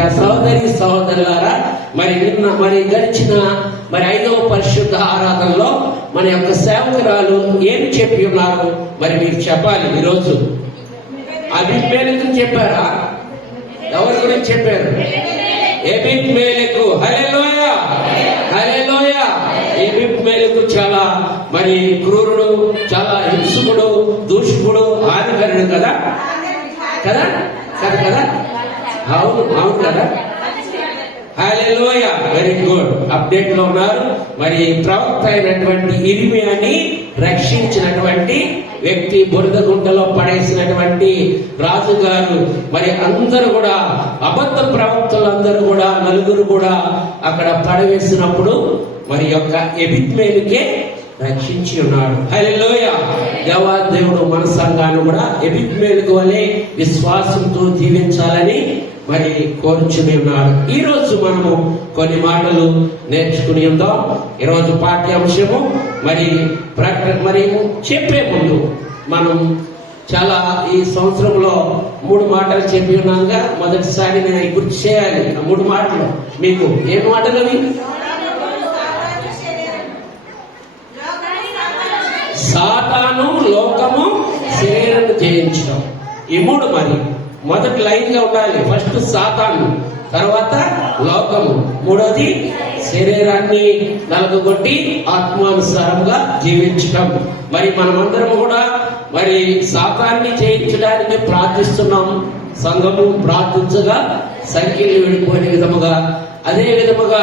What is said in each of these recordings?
ప్రియ సహోదరి సహోదరులారా, మరి గడిచిన 5వ పరిశుద్ధ ఆరాధనలో మన యొక్క సేవకురాలు ఏమి చెప్పి ఉన్నారు మరి మీకు చెప్పాలి. ఈరోజు అభిమేలకు చెప్పారా? ఎవరి గురించి చెప్పారు? ఎబిద్మెలెకు. హల్లెలూయా, హల్లెలూయా. ఎబిద్మెలెకు చాలా మరి క్రూరుడు, చాలా హింసకుడు, దూషకుడు, హానికరుడు కదా కదా కదా కదా అవును అవును కదా. హల్లెలూయా, వెరీ గుడ్. అప్డేట్ లో ఉన్నారు. మరి ప్రవక్త అయినటువంటి ఇర్మియాని రక్షించినటువంటి వ్యక్తి, బురద గుంటలో పడేసినటువంటి రాజుగారు, మరి అందరూ కూడా అబద్ధ ప్రవక్తలందరూ కూడా నలుగురు కూడా అక్కడ పడవేసినప్పుడు మరి యొక్క ఎబిద్మెలెకే రక్షించి ఉన్నాడు. హల్లెలూయా. దేవుడు మన సంఘాన్ని కూడా ఎబిద్మెలెకు వలె విశ్వాసంతో జీవించాలని మరి కోరుచుని ఉన్నాడు. ఈ రోజు మనము కొన్ని మాటలు నేర్చుకుని ఉందాం. ఈరోజు పాఠ్యాంశము మరి చెప్పే ముందు మనం చాలా ఈ సంవత్సరంలో 3 మాటలు చెప్పి ఉన్నాగా, మొదటిసారి నేను గుర్తు చేయాలి. 3 మాటలు మీకు ఏ మాటలు? సాతాను, లోకము, శరీరాన్ని జయించడం. ఈ 3 మరి మొదటి లైన్ గా ఉండాలి. ఫస్ట్ సాతాను, తర్వాత లోకము, 3వది శరీరాన్ని నలగొట్టి ఆత్మానుసారంగా జీవించడం. మరి మనమందరం కూడా మరి సాతాన్ని జయించడానికి ప్రార్థిస్తున్నాం. సంఘము ప్రార్థించగా సంఖ్యలు విడిపోయిన విధముగా, అదే విధముగా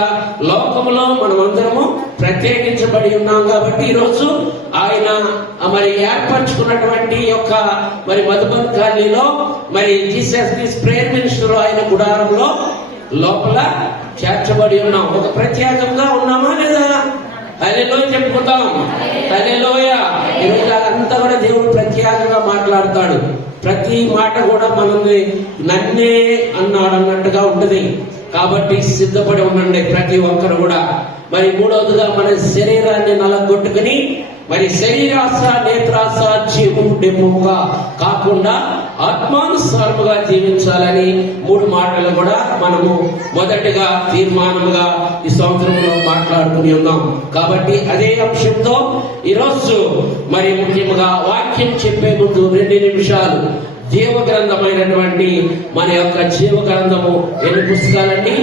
లోకములో మనమందరము ప్రత్యేకించబడి ఉన్నాం. కాబట్టి ఈరోజు ఆయన మరి ఏర్పరచుకున్నటువంటి యొక్క మరి మధుబన్ కాలనీలో మరి జీసస్ ప్రేయర్ మినిస్టర్ ఆయన గుడారంలో లోపల చేర్చబడి ఉన్నాం. ఒక ప్రత్యేకంగా ఉన్నామా లేదా? హల్లెలూయా చెప్పుకుంటాం. హల్లెలూయా. ఈరోజు అంతా కూడా దేవుడు ప్రత్యేకంగా మాట్లాడతాడు. ప్రతి మాట కూడా మనల్ని నన్నే అన్నాడు అన్నట్టుగా ఉంటది. కాబట్టి సిద్ధపడి ఉండండి ప్రతి ఒక్కరు కూడా. మరి 3వదిగా మన శరీరాన్ని నలగొట్టుకుని మరి శరీరాశ, నేత్రాశ, జీవముగా కాకుండా ఆత్మానుసారముగా జీవించాలని 3 మాటలు కూడా మనము మొదటిగా తీర్మానముగా ఈ సంవత్సరంలో మాట్లాడుకుని ఉన్నాం. కాబట్టి అదే అంశంతో ఈరోజు మరి ముఖ్యంగా వాక్యం చెప్పే ముందు 2 నిమిషాలు జీవ గ్రంథమైనటువంటి మన యొక్క జీవ గ్రంథము ఎన్ని పుస్తకాలండి?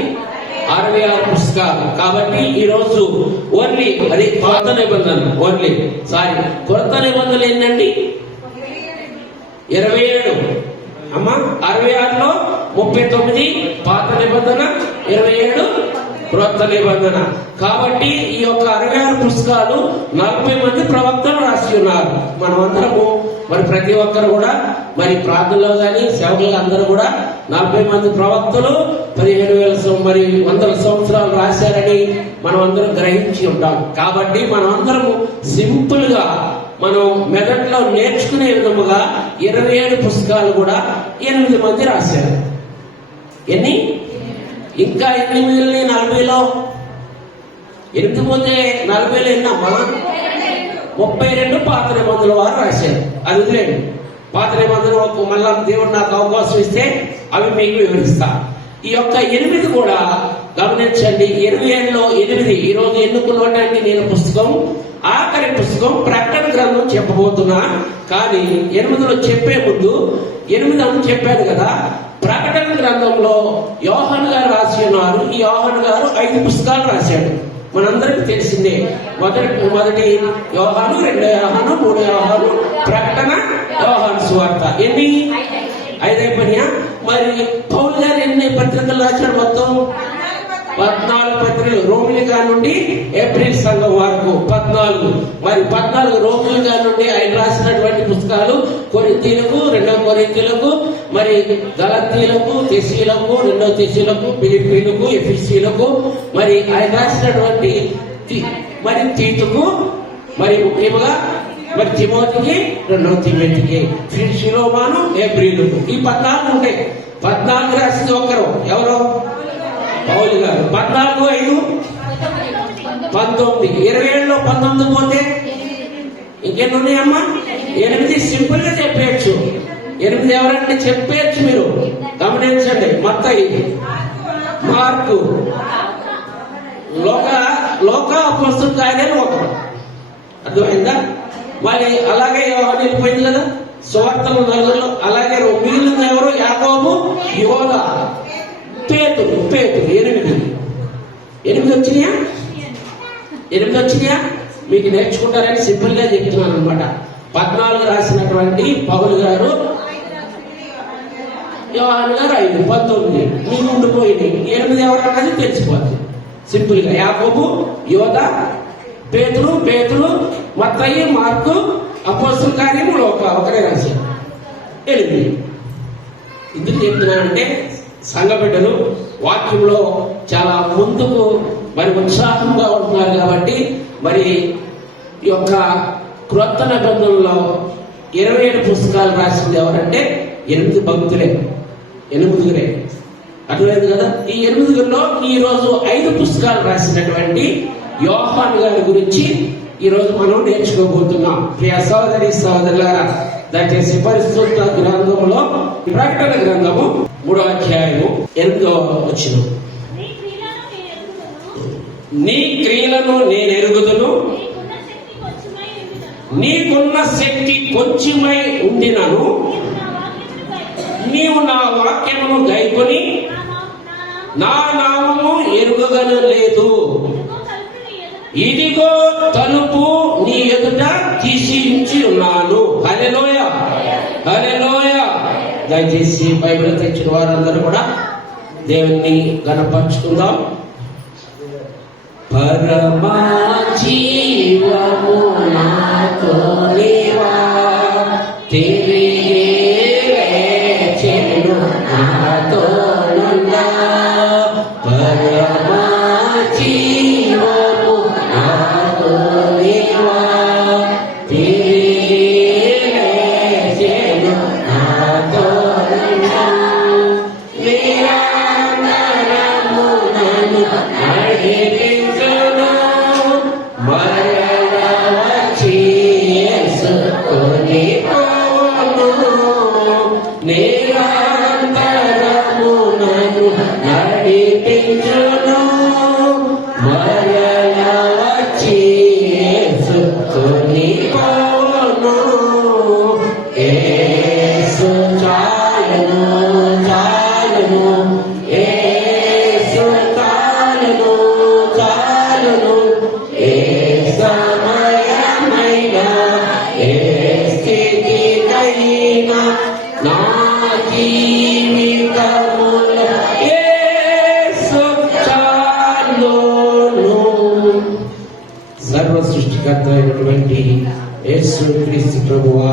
66 పుస్తకాలు. కాబట్టి ఈ రోజు ఓన్లీ అది కొత్త నిబంధన, కొత్త నిబంధన ఏంటండి? 27 అమ్మా. 66లో 39 పాత నిబంధన, 27 క్రొత్త నిబంధన. కాబట్టి ఈ యొక్క 66 పుస్తకాలు 40 మంది ప్రవక్తలు రాసి ఉన్నారు. మనమందరము మరి ప్రతి ఒక్కరు కూడా మరి ప్రార్థనలో కానీ సేవకులు అందరూ కూడా 40 మంది ప్రవక్తలు 15,000 మరి 100 సంవత్సరాలు రాశారని మనం అందరం గ్రహించి ఉంటాం. కాబట్టి మనం అందరము సింపుల్ గా మనం మెదడులో నేర్చుకునే విధముగా 27 పుస్తకాలు కూడా 8 మంది రాశారు. ఎన్ని? ఇంకా ఎన్ని మిగిలిన 40లో? 8 పోతే 40లో ఎన్నమ్మా? 32 పాత నిబంధనల వారు రాశారు. అది వదిలేండి. పాత నిబంధనలకు మళ్ళా దేవుడు నాకు అవకాశం ఇస్తే అవి మీకు వివరిస్తా. ఈ యొక్క 8 కూడా గమనించండి. 27లో 8 ఈ రోజు ఎన్నుకున్నటువంటి నేను పుస్తకం, ఆఖరి పుస్తకం ప్రకటన గ్రంథం చెప్పబోతున్నా. కానీ 8లో చెప్పే ముందు 8 అని చెప్పాను కదా. ప్రకటన గ్రంథంలో యోహాను గారు రాసి ఉన్నారు. ఈ యోహాను గారు 5 పుస్తకాలు రాశాడు. మనందరికి తెలిసిందే. మొదటి యోహాను, 2 యోహాను, 3 యోహాను, ప్రకటన, యోహాను సువార్త. ఎన్ని? 5 అయిపోయినాయా? మరి పౌలు గారు ఎన్ని పత్రికలు రాశాడు? మొత్తం 14 పత్రికలు. రోమిలిగా నుండి ఏప్రిల్ సంఘం వరకు 14. మరి 14 రోమిలిగా నుండి ఆయన రాసినటువంటి పుస్తకాలు కొరింథీయులకు, 2వ కొరింథీయులకు, మరి గలతీయులకు, తెస్సీలకు, 2వ తెస్సీలకు, ఫిలిప్పీలకు, ఎఫెసీయులకు, మరి ఆయన రాసినటువంటి మరి తీతుకు, మరి ముఖ్యంగా మరి తిమోతికి, 2వ తిమోతికి, ఫిలోమాను, ఏప్రిలుకు. ఈ 14 ఉంటాయి. 14 రాసింది ఒక్కరు. ఎవరు? పౌలు గారు. 14, 5, 19. 27లో 19 పోతే ఇంకెన్ని ఉన్నాయమ్మా? 8 సింపుల్ గా చెప్పేయచ్చు. 8 ఎవరంటే చెప్పేయచ్చు. మీరు గమనించండి. మత్తయి, మార్కు. లోక అపోస్తలుల కార్యాలు ఒకరు. అర్థమైందా? మరి అలాగే యోహాను వెళ్ళిపోయింది కదా, సువార్తలు నలుగురు. అలాగే మిగిలిన ఎవరు? యాకోబు, యోదా, పేతురు. 8 వచ్చినాయా? 8 వచ్చినాయా? మీకు నేర్చుకుంటారని సింపుల్ గా చెప్తున్నాను అనమాట. 14 రాసినటువంటి పౌలు గారు, యోహాను గారు 5, 19 మీకు ఉండిపోయింది. 8 ఎవరు అన్నది తెలిసిపోతుంది సింపుల్ గా. యాకోబు, యోదా, పేతురు, మత్తయి, మార్కు, అపోస్తలుల కార్యము, ఒకరే రాశారు. 8. ఎందుకు చెప్తున్నానంటే సంఘ బిడ్డలు వాక్యంలో చాలా ముందుకు మరి ఉత్సాహంగా ఉంటున్నారు కాబట్టి, మరి ఈ యొక్క క్రొత్త నిబంధనలో 27 పుస్తకాలు రాసింది ఎవరంటే 8 భక్తులే, 8గురే. అర్థమైంది కదా? ఈ 8గురిలో ఈ రోజు 5 పుస్తకాలు రాసినటువంటి యోహాను గారి గురించి ఈ రోజు మనం నేర్చుకోబోతున్నాం. ప్రియ సహోదరి సహోదరులారా, దయచేసి పరిశుద్ధ గ్రంథంలో ప్రకటన గ్రంథము 3వ అధ్యాయము 8వ వచనం. నీ క్రియలను నేను ఎరుగుదును, నీకున్న శక్తి కొంచెమై ఉండినను నీవు నా వాక్యమును గైకొని నా నామము ఎరుగగను లేదు. ఇదిగో తలుపు నీ ఎదుట తీసి ఉంచి ఉన్నాను. హల్లెలూయా, హల్లెలూయా. దయచేసి బైబిల్ తెచ్చిన వారందరూ కూడా దేవుణ్ణి గణపరుచుకుందాం. పరమా జీవము నాతో నీవా, తిరిగే చెను నాతో నుండా. పరమా జీవము నాతో నీవా, తిరిగే చెను నాతో నుండా. నిరంతరము నన్ను నడిపించును, మరణ వచ్చి యేసుకొని పోవును. నిరంతరము నన్ను నడిపించును, మరణ వచ్చి యేసుకొని పోవును. యేసు చాలును, చాలును, యేసు చాలును, చాలును. ఏ సమయమైనా ఏ స్థితికైనా నా జీవితములో యేసు చాలును. సర్వ సృష్టికర్త అయినటువంటి యేసు క్రీస్తు ప్రభువా,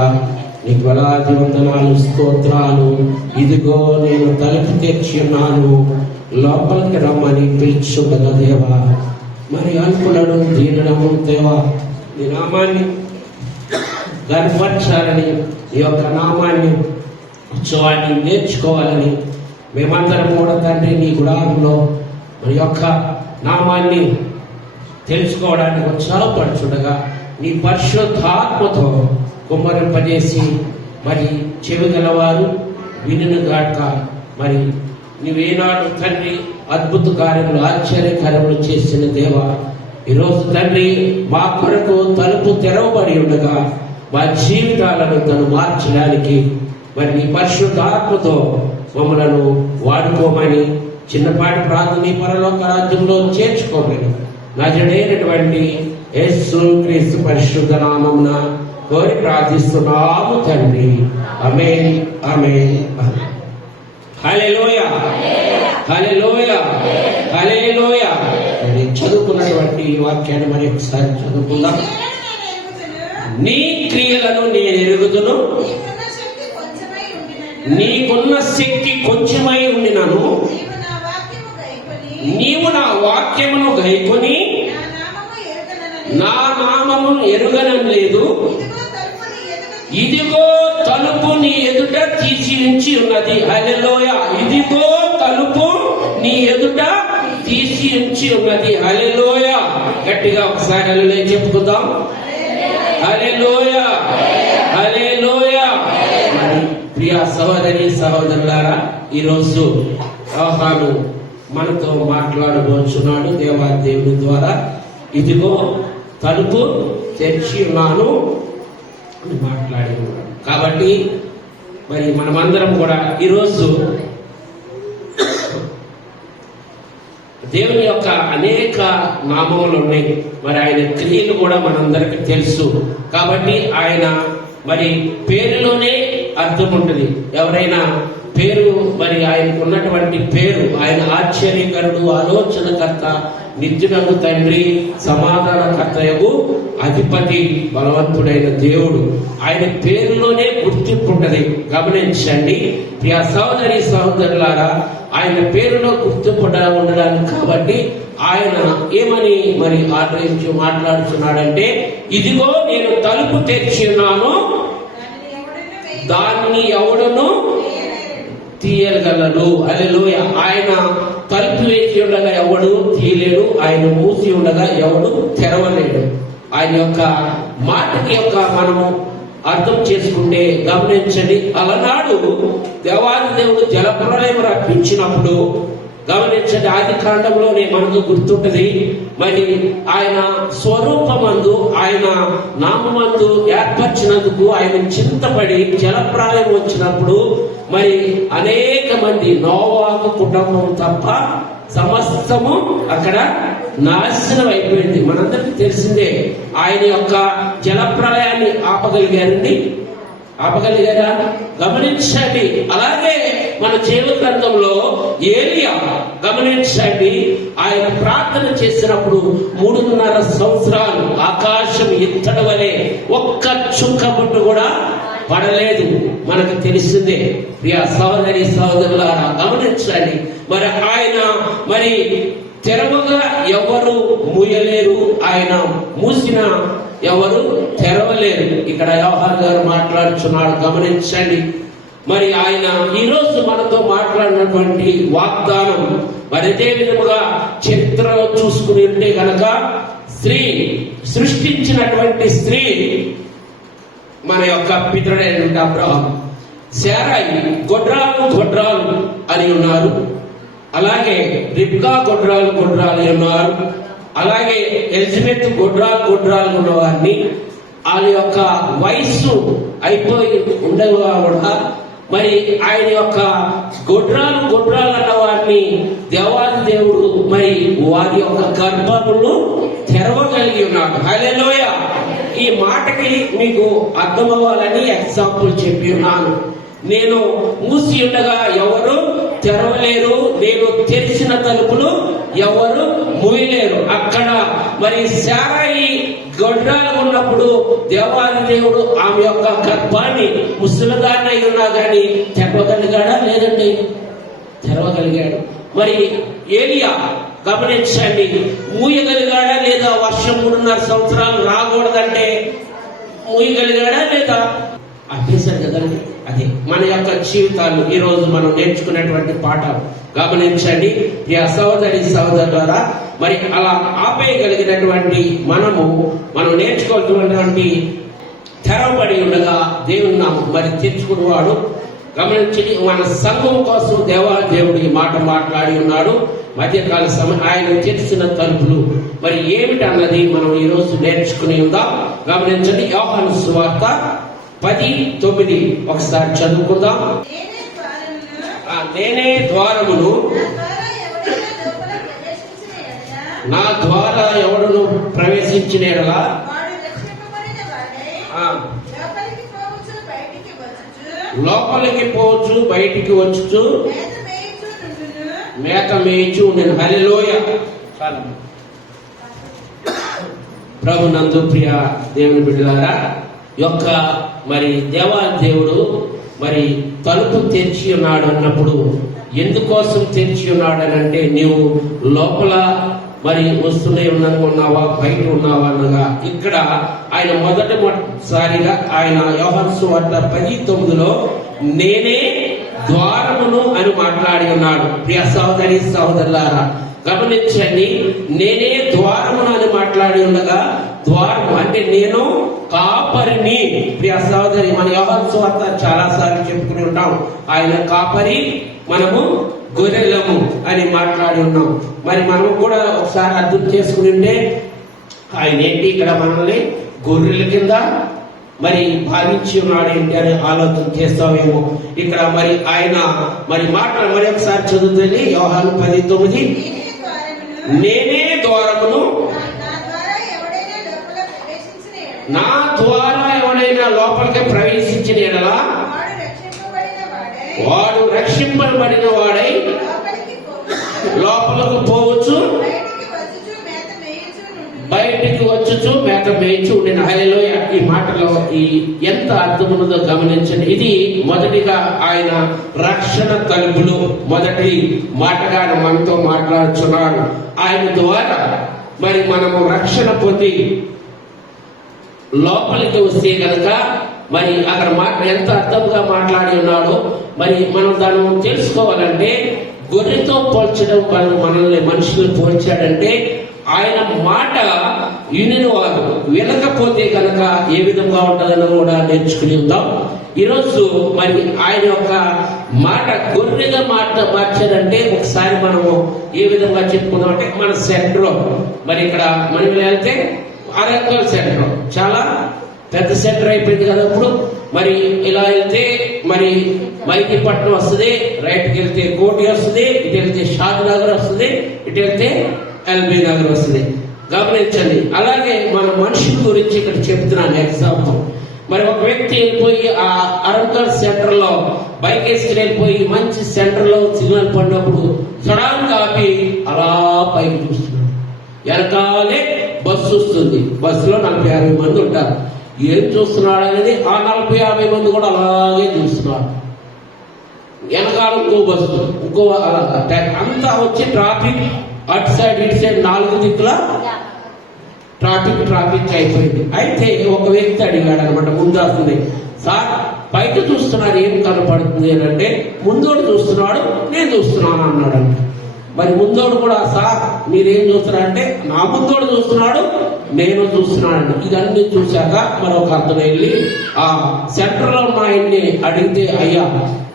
నీకు వేలాది వందనాలు, స్తోత్రాలు. ఇదిగో నేను తలుపు తెరిచి ఉన్నాను, లోపలికి రమ్మని పిలుచుండగా దేవా, మరి అల్పులను దీనులను దేవా, నీ నామాన్ని గర్వపరచాలని, ఈ యొక్క నామాన్ని ఉత్సవాన్ని నేర్చుకోవాలని మేమందరం కూడా తండ్రి నీ గుడారంలో మరి యొక్క నామాన్ని తెలుసుకోవడానికి ఉత్సాహపరచుండగా నీ పరిశుద్ధాత్మతో కుమ్మరింపజేసి మరి చెవి గలవారు వినును గాక. మరి నువ్వేనాడు తండ్రి అద్భుత కార్యములు, ఆశ్చర్య కార్యములు చేసిన దేవా, ఈరోజు తండ్రి మా కొరకు తలుపు తెరవబడి ఉండగా మా జీవితాలను తను మార్చడానికి మరి నీ పరిశుద్ధాత్మతో మమ్మలను వాడుకోమని చిన్నపాటి ప్రార్థన పరలోక రాజ్యంలో చేర్చుకోమని నజరేనటువంటి యేసు క్రీస్తు పరిశుద్ధ నామమున కోరి ప్రార్థిస్తున్నాము తండ్రి. ఆమేన్, ఆమేన్, ఆమేన్. హల్లెలూయా, హల్లెలూయా, హల్లెలూయా. మరి చదువుకున్నటువంటి ఈ వాక్యాన్ని మరి ఒకసారి చదువుకుందాం. నీ క్రియలను నేను ఎరుగుదును, నీకున్న శక్తి కొంచెమై ఉండినను నీవు నా వాక్యమును గైకొని నా నామమును ఎరుగనం లేదు. ఇదిగో తలుపు నీ ఎదుట తీసి ఉంచి ఉన్నది. హల్లెలూయా. ఇదిగో తలుపు నీ ఎదుట తీసి ఉంచి ఉన్నది. హల్లెలూయా. గట్టిగా ఒకసారి హల్లెలూయా చెప్పుకుందాం. హల్లెలూయా, హల్లెలూయా. మరి ప్రియ సహోదరి సహోదరులారా, ఈరోజు యోహాను మనతో మాట్లాడబోచున్నాడు దేవుడి ద్వారా. ఇదిగో తలుపు తెరిచి ఉన్నాను అని మాట్లాడి ఉన్నాడు. కాబట్టి మరి మనమందరం కూడా ఈరోజు దేవుని యొక్క అనేక నామములు ఉన్నాయి. మరి ఆయన క్రియలు కూడా మనందరికీ తెలుసు. కాబట్టి ఆయన మరి పేరులోనే అర్థం ఉంటుంది. ఎవరైనా పేరు మరి ఆయనకు ఉన్నటువంటి పేరు, ఆయన ఆశ్చర్యకరుడు, ఆలోచనకర్త, నిత్యునగు తండ్రి, సమాధానకర్తయగు అధిపతి, బలవంతుడైన దేవుడు. ఆయన పేరులోనే గుర్తింపు ఉంటది. గమనించండి ప్రియ సహోదరి సహోదరులారా, ఆయన పేరులో గుర్తింపు ఉండడానికి కాబట్టి ఆయన ఏమని మరి ఆశ్రయించి మాట్లాడుతున్నాడంటే, ఇదిగో నేను తలుపు తెరిచి ఉన్నాను, దాన్ని ఎవడును తీయగలడు. హల్లెలూయా. ఆయన తలుపు వేసి ఉండగా ఎవడు తీయలేడు, ఆయన మూసి ఉండగా ఎవడు తెరవలేడు. ఆయన యొక్క మాటకి యొక్క మనము అర్థం చేసుకుంటే గమనించండి, అలనాడు దేవాది దేవుడు జలప్రలయం రప్పించినప్పుడు గమనించండి, ఆది కాండంలోనే మనకు గుర్తుంటది. మరి ఆయన స్వరూపమందు, ఆయన నామందు ఏర్పరిచినందుకు ఆయన చింతపడి జలప్రలయం వచ్చినప్పుడు మరి అనేక మంది, నోవాహు కుటుంబం తప్ప సమస్తము అక్కడ నాశనం అయిపోయింది. మనందరికీ తెలిసిందే. ఆయన యొక్క జలప్రలయాన్ని ఆపగలిగారా? గమనించండి. అలాగే మన జీవ గ్రంథంలో ఏలియా గమనించండి, ఆయన ప్రార్థన చేసినప్పుడు 3.5 సంవత్సరాలు ఆకాశం ఎత్తడి వలె ఒక్క చుక్క బొట్టు కూడా పడలేదు. మనకు తెలిసిందే ప్రియ సహోదరి సహోదరులారా. గమనించండి, మరి ఆయన మరి తెరవగా ఎవరు మూయలేరు, ఆయన మూసిన ఎవరు తెరవలేరు. ఇక్కడ యోహాను గారు మాట్లాడుచున్నాడు. గమనించండి, మరి ఆయన ఈరోజు మనతో మాట్లాడినటువంటి వాగ్దానం మరి అదే విధముగా చరిత్రలో చూసుకుని ఉంటే గనక, స్త్రీ సృష్టించినటువంటి స్త్రీ మన యొక్క పితరుడైన అబ్రహాము, శారాయి గొడ్రాలు అని ఉన్నారు. అలాగే రిబ్కా గొడ్రాలు అని ఉన్నారు. అలాగే ఎలిజబెత్ గొడ్రాలు ఉన్నవారిని, వాళ్ళ యొక్క వయస్సు అయిపోయి ఉండగా కూడా మరి ఆయన యొక్క గొడ్రాలు అన్న వారిని దేవాది దేవుడు మరి వారి యొక్క గర్భములు తెరవగలిగి ఉన్నాడు. హల్లెలూయా. ఈ మాటకి మీకు అర్థమవ్వాలని ఎగ్జాంపుల్ చెప్పి ఉన్నాను. నేను మూసి ఉండగా ఎవరు తెరవలేరు, నేను తెరిచిన తలుపులు ఎవరు మూయలేరు. అక్కడ మరి శారాయి గొడ్రాలు ఉన్నప్పుడు దేవాది దేవుడు ఆమె యొక్క గర్భాన్ని ముసలిదాన్ని ఉన్నా కానీ తెరవగలిగాడా? లేదండి, తెరవగలిగాడు. మరి ఏలియా గమనించండి, మూయగలిగాడా లేదా? వర్షం 3.5 సంవత్సరాలు రాకూడదంటే మూయగలిగాడా లేదా? అభ్యసన కదండి. అది మన యొక్క జీవితాలు ఈరోజు మనం నేర్చుకునేటువంటి పాఠం. గమనించండి ప్రియ సహోదరి సహోదరులారా, మరి అలా ఆపేయగలిగినటువంటి మనం నేర్చుకోవాల్సినటువంటి తెరవబడి ఉండగా దేవుని నామం మరి తెచ్చుకున్నవాడు. గమనించండి, మన సంఘం కోసం దేవుడు ఈ మాట మాట్లాడి ఉన్నాడు. మధ్యకాల సమయం ఆయన తెరిచిన తలుపులు మరి ఏమిటి అన్నది మనం ఈరోజు నేర్చుకుని ఉందాం. గమనించండి, యోహాను సువార్త 10:9 ఒకసారి చదువుకుందాం. నేనే ద్వారమును, నా ద్వారా ఎవడును ప్రవేశించిన ఎడల లోపలికి పోవచ్చు, బయటికి వచ్చు, మేత మేయచ్చు నేను. హల్లెలూయా. ప్రభునందు ప్రియ దేవుని బిడ్డలారా, యొక్క మరి దేవుడు మరి తలుపు తెరిచి ఉన్నాడు అన్నప్పుడు ఎందుకోసం తెరిచి ఉన్నాడు అని అంటే, నీవు లోపల మరి వస్తూనే ఉన్నావా, బయట ఉన్నావా అనగా, ఇక్కడ ఆయన మొదటిసారిగా ఆయన యోహాను సువార్త 10:9 నేనే ద్వారమును అని మాట్లాడి ఉన్నాడు. ప్రియ సహోదరి సహోదరులారా, గమనించండి, నేనే ద్వారమును అని మాట్లాడి ఉండగా, ద్వారము అంటే నేను కాపరిని. ప్రియ సహోదరి, మన యోహాను సువార్త చాలా సార్లు చెప్పుకుని ఉంటాం. ఆయన కాపరి, మనము గొర్రెలము అని మాట్లాడి ఉన్నాం. మరి మనం కూడా ఒకసారి అర్థం చేసుకుని ఉంటే ఆయన ఏంటి ఇక్కడ మనల్ని గొర్రెల కింద మరి భావించి ఉన్నాడు ఏంటి అని ఆలోచన చేస్తామేమో. ఇక్కడ మరి ఆయన మరి మాటలు మరి ఒకసారి చదువుతుంది. యోహాను 10:9, నేనే ద్వారమును, నా ద్వారా ఎవడైనా లోపలికి ప్రవేశించిన ఎడలా వాడు రక్షింపబడిన వాడై లోపలకు పోవచ్చు, బయటికి వచ్చుచు మేత మేయించు ఉండిన. హల్లెలూయా. ఈ మాటలో ఈ ఎంత అర్థం ఉన్నదో గమనించండి. ఇది మొదటిగా ఆయన రక్షణ తలుపులు మొదటి మాటగా మనతో మాట్లాడుచున్నాడు. ఆయన ద్వారా మరి మనము రక్షణ పొంది లోపలికి వస్తే కనుక మరి అక్కడ మాట ఎంత అర్థంగా మాట్లాడి ఉన్నాడో మరి మనం దాన్ని తెలుసుకోవాలంటే, గొర్రెతో పోల్చడం మనల్ని మనుషులు పోల్చాడంటే ఆయన మాట వినిన వారు వినకపోతే కనుక ఏ విధంగా ఉంటుందని కూడా నేర్చుకుని ఉందాం. ఈరోజు మరి ఆయన యొక్క మాట గొర్రెగా మార్చాడంటే ఒకసారి మనము ఏ విధంగా చెప్పుకుందాం అంటే, మన సెంటర్ మరి ఇక్కడ మనం వెళ్తే అరంగల్ సెంటర్ చాలా పెద్ద సెంటర్ అయిపోయింది కదా. ఇప్పుడు మరి ఇలా వెళ్తే మరి మైదీపట్నం వస్తుంది, రైట్కి వెళ్తే కోటి వస్తుంది, ఇటు వెళ్తే షాద్ నగర్ వస్తుంది, ఇటు వెళ్తే ఎల్బీ నగర్ వస్తుంది. గమనించండి. అలాగే మన మనుషుల గురించి ఇక్కడ చెప్తున్నాను ఎగ్జాంపుల్. మరి ఒక వ్యక్తి వెళ్ళిపోయి ఆ అరంగల్ సెంటర్ లో బైక్ వేసుకుని వెళ్ళిపోయి మంచి సెంటర్ లో సిగ్నల్ పడినప్పుడు సడన్ గా ఆపి అలా పైకి చూస్తున్నాడు. వెనకాలే బస్సు వస్తుంది. బస్సులో 40-50 మంది ఉంటారు. ఏం చూస్తున్నాడు అనేది ఆ 40-50 మంది కూడా అలాగే చూస్తున్నాడు. వెనకాల ఇంకో బస్సు, ఇంకో అంతా వచ్చి ట్రాఫిక్ అటు సైడ్ ఇటు సైడ్ 4 దిక్కుల ట్రాఫిక్ అయిపోయింది. అయితే ఒక వ్యక్తి అడిగాడు అనమాట, ముందు వస్తుంది, సార్ బయట చూస్తున్నారు ఏం కనపడుతుంది అని అంటే, ముందోడు చూస్తున్నాడు నేను చూస్తున్నాను అన్నాడు. మరి ముందోడు కూడా, సార్ మీరేం చూస్తున్నారంటే, నా ముందోడు చూస్తున్నాడు నేను చూస్తున్నాను. ఇదన్నీ చూశాక మరొక అతను వెళ్ళి ఆ సెంటర్ లో ఉన్న ఆయన్ని అడిగితే, అయ్యా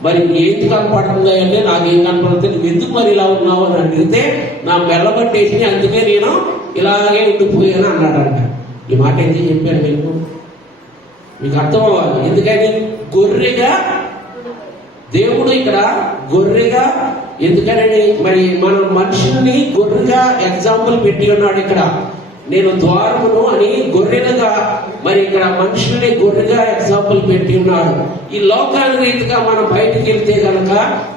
మరి ఏది కనపడుతుంది అంటే, నాకేం కనపడుతుంది, నువ్వు ఎందుకు మరి ఇలా ఉన్నావు అని అడిగితే, నా మెల్లబట్టేసి అందుకే నేను ఇలాగే ఉండిపోయాను అన్నాడంట. ఈ మాట ఎందుకు చెప్పాను మీకు అర్థం అవ్వాలి. ఎందుకని గొర్రెగా దేవుడు ఇక్కడ గొర్రెగా ఎందుకని మరి మన మనుషుల్ని గొర్రెగా ఎగ్జాంపుల్ పెట్టి ఉన్నాడు. ఇక్కడ నేను ద్వారమును అని గొర్రెలుగా మరి ఇక్కడ మనుషుల్ని గొర్రెగా ఎగ్జాంపుల్ పెట్టి ఉన్నాడు. ఈ లోకాల రీతిగా మనం బయటికి వెళ్తే కనుక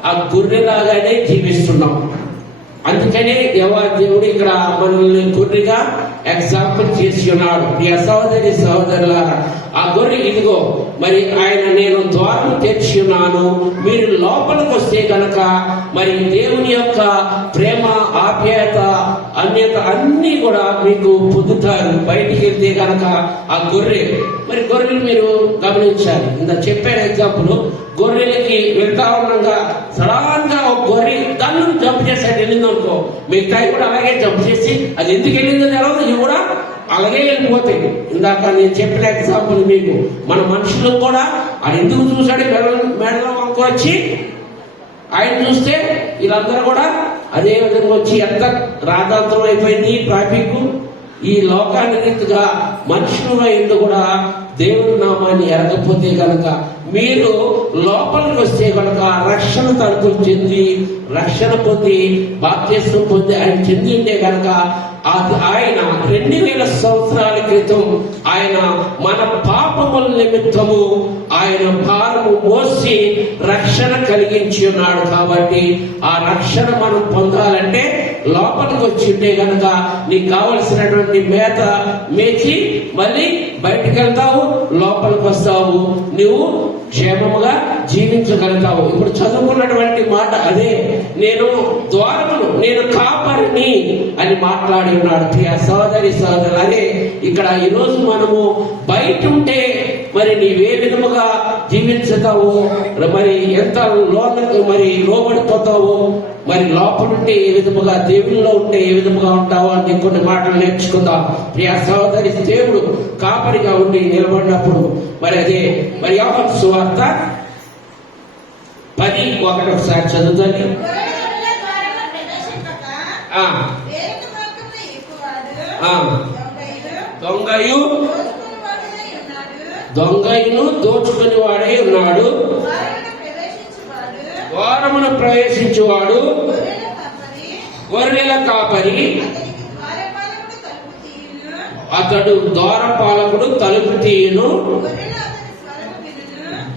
ఆ గొర్రెలాగానే జీవిస్తున్నాం. అందుకనే దేవుడు ఇక్కడ మనల్ని గొర్రెగా ఎగ్జాంపుల్ చేసి ఉన్నాడు. ఈ సహోదరి సహోదరులారా, ఆ గొర్రె ఇదిగో మరి ఆయన నేను ద్వారం తెచ్చి ఉన్నాను, మీరు లోపలికి వస్తే కనుక మరి దేవుని యొక్క ప్రేమ ఆప్యాయత అన్యత అన్ని కూడా మీకు పొందుతారు. బయటికి వెళ్తే కనుక ఆ గొర్రె మరి గొర్రెలు మీరు గమనించాలి. ఇంత చెప్పాను ఎగ్జాంపుల్. గొర్రెలకి వెళ్తా ఉండగా సడన్ గా ఒక గొర్రె దాన్ని జంప్ చేసాడు, వెళ్ళింది అనుకో, మిగతా కూడా అలాగే జంప్ చేసి అది ఎందుకు వెళ్ళిందో తెలవదు, ఇవి కూడా అలాగే వెళ్ళిపోతాయి. ఇందాక నేను చెప్పిన ఎగ్జాంపుల్ మీకు మన మనుషులకు కూడా అది ఎందుకు చూసాడు, మేడలో వంక వచ్చి ఆయన చూస్తే వీళ్ళందరూ కూడా అదే విధంగా వచ్చి ఎంత రాధాంతరం అయిపోయింది ట్రాఫిక్. ఈ లోకాన్ని రీతిగా మనుషుల ఎందుకు కూడా దేవుని నామాన్ని ఎరగకపోతే కనుక మీరు లోపలికి వస్తే కనుక రక్షణ తలుపులు చెంది రక్షణ పొంది బాప్తిస్మం పొంది ఆయన చెంది ఉంటే కనుక ఆయన 2000 సంవత్సరాల క్రితం ఆయన మన పాపముల నిమిత్తము ఆయన భారము మోసి రక్షణ కలిగించి ఉన్నాడు. కాబట్టి ఆ రక్షణ మనం పొందాలంటే లోపలికి వచ్చి ఉంటే కనుక నీకు కావలసినటువంటి మేత మేచి మళ్ళీ బయటకు వెళ్తావు, లోపలికి వస్తావు, నువ్వు క్షేమముగా జీవించగలుగుతావు. ఇప్పుడు చదువుకున్నటువంటి మాట అదే, నేను ద్వారమును నేను కాపరిని అని మాట్లాడి ఉన్నాడు. ప్రియ సోదరి సోదరు, అదే ఇక్కడ ఈరోజు మనము బయట ఉంటే మరి నీవే విధముగా జీవించుతావు, మరి ఎంత మరి లోబడిపోతావు, మరి లోపలుంటే ఏ విధముగా దేవుల్లో ఉంటే ఏ విధముగా ఉంటావో అని కొన్ని మాటలు నేర్చుకుందాం. ప్రియ సోదరి, దేవుడు కాపరిగా ఉండి నిలబడినప్పుడు మరి అదే మరి యోహాను సువార్త 10:1 ఒకసారి చదువుతాను. ఆ, ఆ, దొంగయు దొంగయును దోచుకుని వాడై ఉన్నాడు. ద్వారమును ప్రవేశించువాడు గొర్రెల కాపరి, అతడు ద్వారపాలకుడు తలుపు తీయును,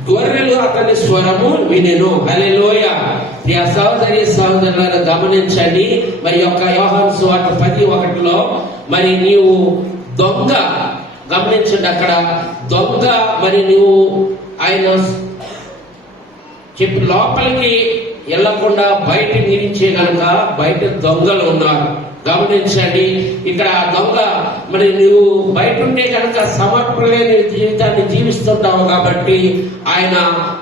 గొర్రెలు అతని స్వరము వినెను. హల్లెలూయా. ప్రియ సహోదరి సహోదరులను గమనించండి. మరి యొక్క యోహాను సువార్త 10:1 మరి నీవు దొంగ, గమనించండి అక్కడ దొంగ, మరి నీవు ఆయన చెప్పి లోపలికి వెళ్లకుండా బయట నిలిచే గనక బయట దొంగలు ఉన్నారు. గమనించండి ఇక్కడ దొంగ, మరి నువ్వు బయట ఉంటే కనుక సమర్పణ లేని జీవితాన్ని జీవిస్తుంటావు కాబట్టి ఆయన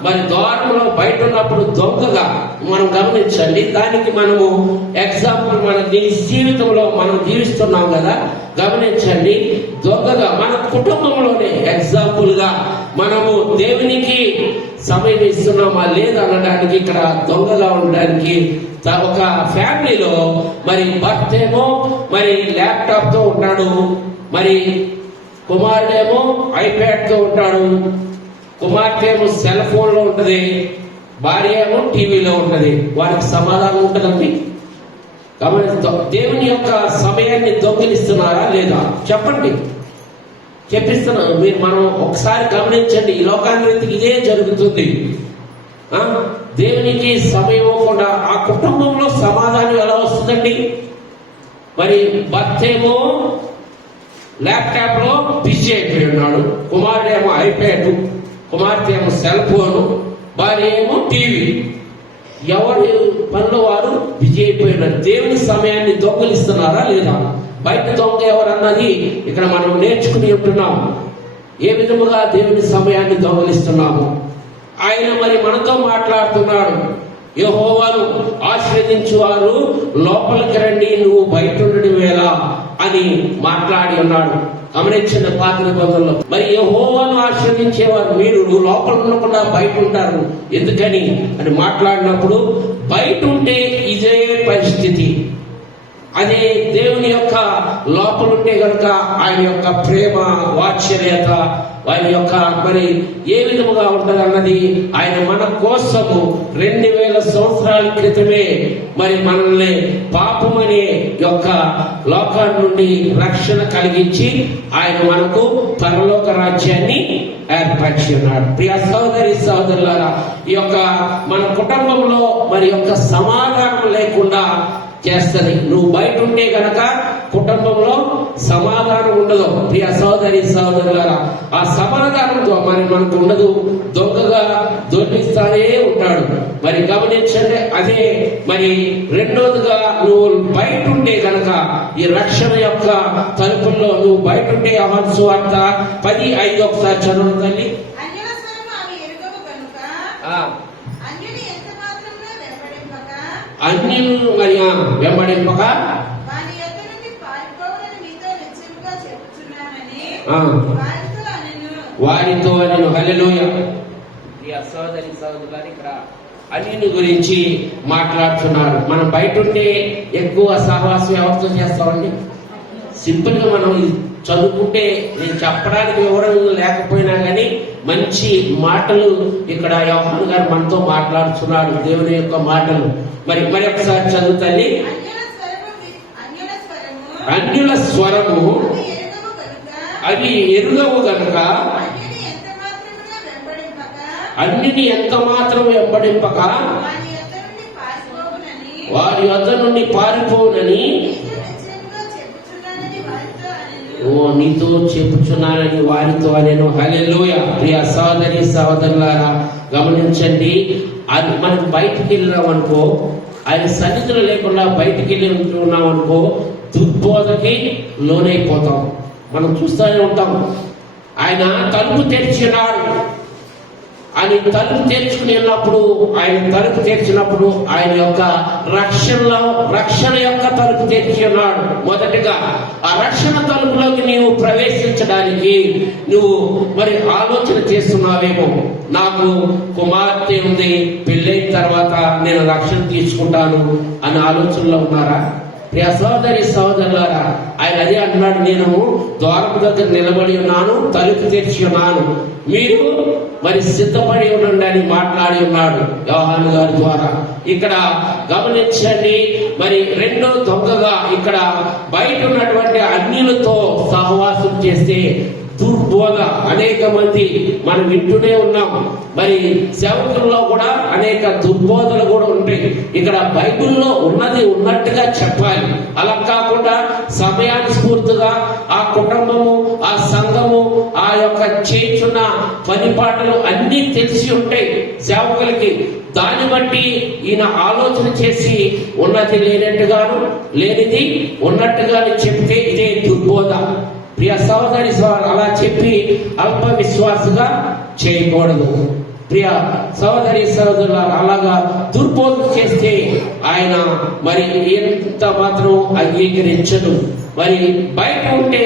మరి ద్వారంలో బయట ఉన్నప్పుడు దొంగగా మనం గమనించండి. దానికి మనము ఎగ్జాంపుల్ మన జీవితంలో మనం జీవిస్తున్నాం కదా, గమనించండి. దొంగగా మన కుటుంబంలోనే ఎగ్జాంపుల్ గా మనము దేవునికి సమయం ఇస్తున్నామా లేదనడానికి ఇక్కడ దొంగగా ఉండడానికి ఒక ఫ్యామిలీలో మరి భర్త ఏమో మరి ల్యాప్టాప్ తో ఉంటాడు, మరి కుమారుడేమో ఐప్యాడ్ తో ఉంటాడు, కుమార్తె ఏమో సెల్ ఫోన్ లో ఉంటది, భార్య ఏమో టీవీలో ఉంటది. వారికి సమాధానం ఉంటుందండి. కాబట్టి దేవుని యొక్క సమయాన్ని దొంగిలిస్తున్నారా లేదా చెప్పండి, చెప్పిస్తున్నాను. మీరు మనం ఒకసారి గమనించండి. ఈ లోకానికి ఇదే జరుగుతుంది. దేవునికి సమయం ఇవ్వకుండా ఆ కుటుంబంలో సమాధానం ఎలా వస్తుందండి? మరి భర్త ఏమో ల్యాప్టాప్ లో బిజీ అయిపోయి ఉన్నాడు, కుమారుడేమో ఐప్యాడ్, కుమార్తె ఏమో సెల్ ఫోను, భార్య ఏమో టీవీ. ఎవరి పనులు వారు బిజీ అయిపోయినారు. దేవుని సమయాన్ని దొంగలిస్తున్నారా లేదా? బయట దొంగ ఎవరన్నది ఇక్కడ మనం నేర్చుకుని ఉంటున్నాం. ఏ విధముగా దేవుని సమయాన్ని దొంగలిస్తున్నాము? ఆయన మరి మనతో మాట్లాడుతున్నాడు. యెహోవాను ఆశీర్వదించువారు లోపలికి రండి, నువ్వు బయట ఉండడం వేళ అని మాట్లాడి ఉన్నాడు. గమనించిన పాత నిబంధనలో మరి యెహోవాను ఆశీర్వదించేవారు మీరు, నువ్వు లోపల ఉండకుండా బయట ఉంటారు ఎందుకని అని మాట్లాడినప్పుడు, బయట ఉంటే ఇదే పరిస్థితి. అదే దేవుని యొక్క లోపలుంటే కనుక ఆయన యొక్క ప్రేమ వాత్సల్యత ఆయన యొక్క మరి ఏ విధముగా ఉంటది అన్నది ఆయన మన కోసము 2000 సంవత్సరాల క్రితమే మరి మనల్ని పాపమనే యొక్క లోకాల నుండి రక్షణ కలిగించి ఆయన మనకు పరలోక రాజ్యాన్ని ఏర్పరిచి ఉన్నాడు. ప్రియ సహోదరి సహోదరులారా, ఈ యొక్క మన కుటుంబంలో మరి యొక్క సమాధానం లేకుండా చేస్తుంది. నువ్వు బయట ఉంటే గనక కుటుంబంలో సమాధానం ఉండదు. ప్రియ సహోదరి సహోదరులారా, ఆ సమాధానంతో మరి మనకు ఉండదు. దొంగగా దొరికిస్తానే ఉంటాడు. మరి గమనించండి. అదే మరి రెండోదిగా నువ్వు బయట ఉంటే గనక ఈ రక్షణ యొక్క తలుపుల్లో నువ్వు బయట ఉంటే యోహాను సువార్త 10:5 ఒకసారి చదవండి. అన్యులు మరి వెంబడింపక వారితో నేను హల్లెలూయా. సోదరి సోదరులారా, ఇక్కడ అన్యుని గురించి మాట్లాడుతున్నారు. మనం బయట ఉంటే ఎక్కువ సహవాసం ఎవరితో చేస్తామండి? సింపుల్ గా మనం చదువుకుంటే నేను చెప్పడానికి వివరం లేకపోయినా కానీ మంచి మాటలు ఇక్కడ యోహాను గారు మనతో మాట్లాడుతున్నాడు. దేవుని యొక్క మాటలు మరి ఒకసారి చదువుతాన్ని. అన్యుల స్వరము అవి ఎరుగవు గనుక అన్నిని ఎంత మాత్రం వెంబడింపక వారి వద్ద నుండి పారిపోనని నీతో చెప్పుచున్నానని వారితో నేను. హల్లెలూయా. ప్రియ సోదరి సహోదరులారా, గమనించండి. అది మనం బయటికి వెళ్ళినాం అనుకో, ఆయన సన్నిధిలో లేకుండా బయటికి వెళ్ళి ఉంటున్నాం అనుకో, దుర్బోధకి లోనైపోతాం. మనం చూస్తూనే ఉంటాం. ఆయన తలుపు తెరిచినాడు. ఆయన తలుపు తెరుచుకుని వెళ్ళినప్పుడు, ఆయన తలుపు తెరిచినప్పుడు ఆయన యొక్క రక్షణ యొక్క తలుపు తెరిచి ఉన్నాడు. మొదటిగా ఆ రక్షణ తలుపులోకి నీవు ప్రవేశించడానికి నువ్వు మరి ఆలోచన చేస్తున్నావేమో. నాకు కుమార్తె ఉంది, పెళ్ళైన తర్వాత నేను రక్షణ తీసుకుంటాను అనే ఆలోచనలో ఉన్నారా? ప్రియ సోదరి సోదరులారా, ఆయన అదే అంటున్నాడు, నేను ద్వారపు దగ్గర నిలబడి ఉన్నాను, తలుపు తెరిచి ఉన్నాను, మీరు మరి సిద్ధపడి ఉండండి అని మాట్లాడి ఉన్నాడు యోహాను గారి ద్వారా. ఇక్కడ గమనించండి, మరి రెండో దొంగగా ఇక్కడ బయట ఉన్నటువంటి అన్యులతో సహవాసం చేస్తే దుర్బోధ అనేక మంది మనం వింటూనే ఉన్నాం. మరి సేవకుల్లో కూడా అనేక దుర్బోధలు కూడా ఉంటాయి. ఇక్కడ బైబిల్లో ఉన్నది ఉన్నట్టుగా చెప్పాలి. అలా కాకుండా సమయానుస్ఫూర్తిగా ఆ కుటుంబము, ఆ సంఘము, ఆ యొక్క చేస్తున్న పని పాటలు అన్ని తెలిసి ఉంటాయి సేవకులకి. దాన్ని బట్టి ఈయన ఆలోచన చేసి ఉన్నది లేనట్టుగాను, లేనిది ఉన్నట్టుగాను చెప్తే ఇదే దుర్బోధ. ప్రియ సోదరి అలా చెప్పి అల్ప విశ్వాసగా చేయకూడదు. ప్రియ సోదరి సోదరుల అలాగా దుర్బోధ చేస్తే ఆయన మరి ఎంత మాత్రం అంగీకరించదు. మరి బయట ఉంటే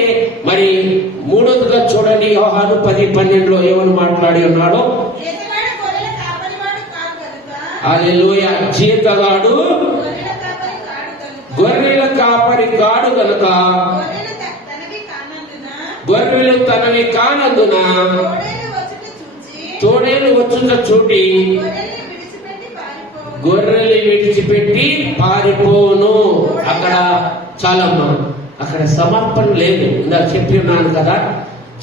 మరి మూడోదిగా చూడండి, యోహాను 10:12 ఏమని మాట్లాడి ఉన్నాడో, హల్లెలూయా, జీతగాడు గొర్రెల కాపరి కాడు గనుక గొర్రెలు తనవి కానందున తోడేలు వచ్చుట చూటి గొర్రెలు విడిచిపెట్టి పారిపోను. అక్కడ చాలమ్మా, అక్కడ సమర్పణ లేదు. ఇందాక చెప్పి ఉన్నాను కదా,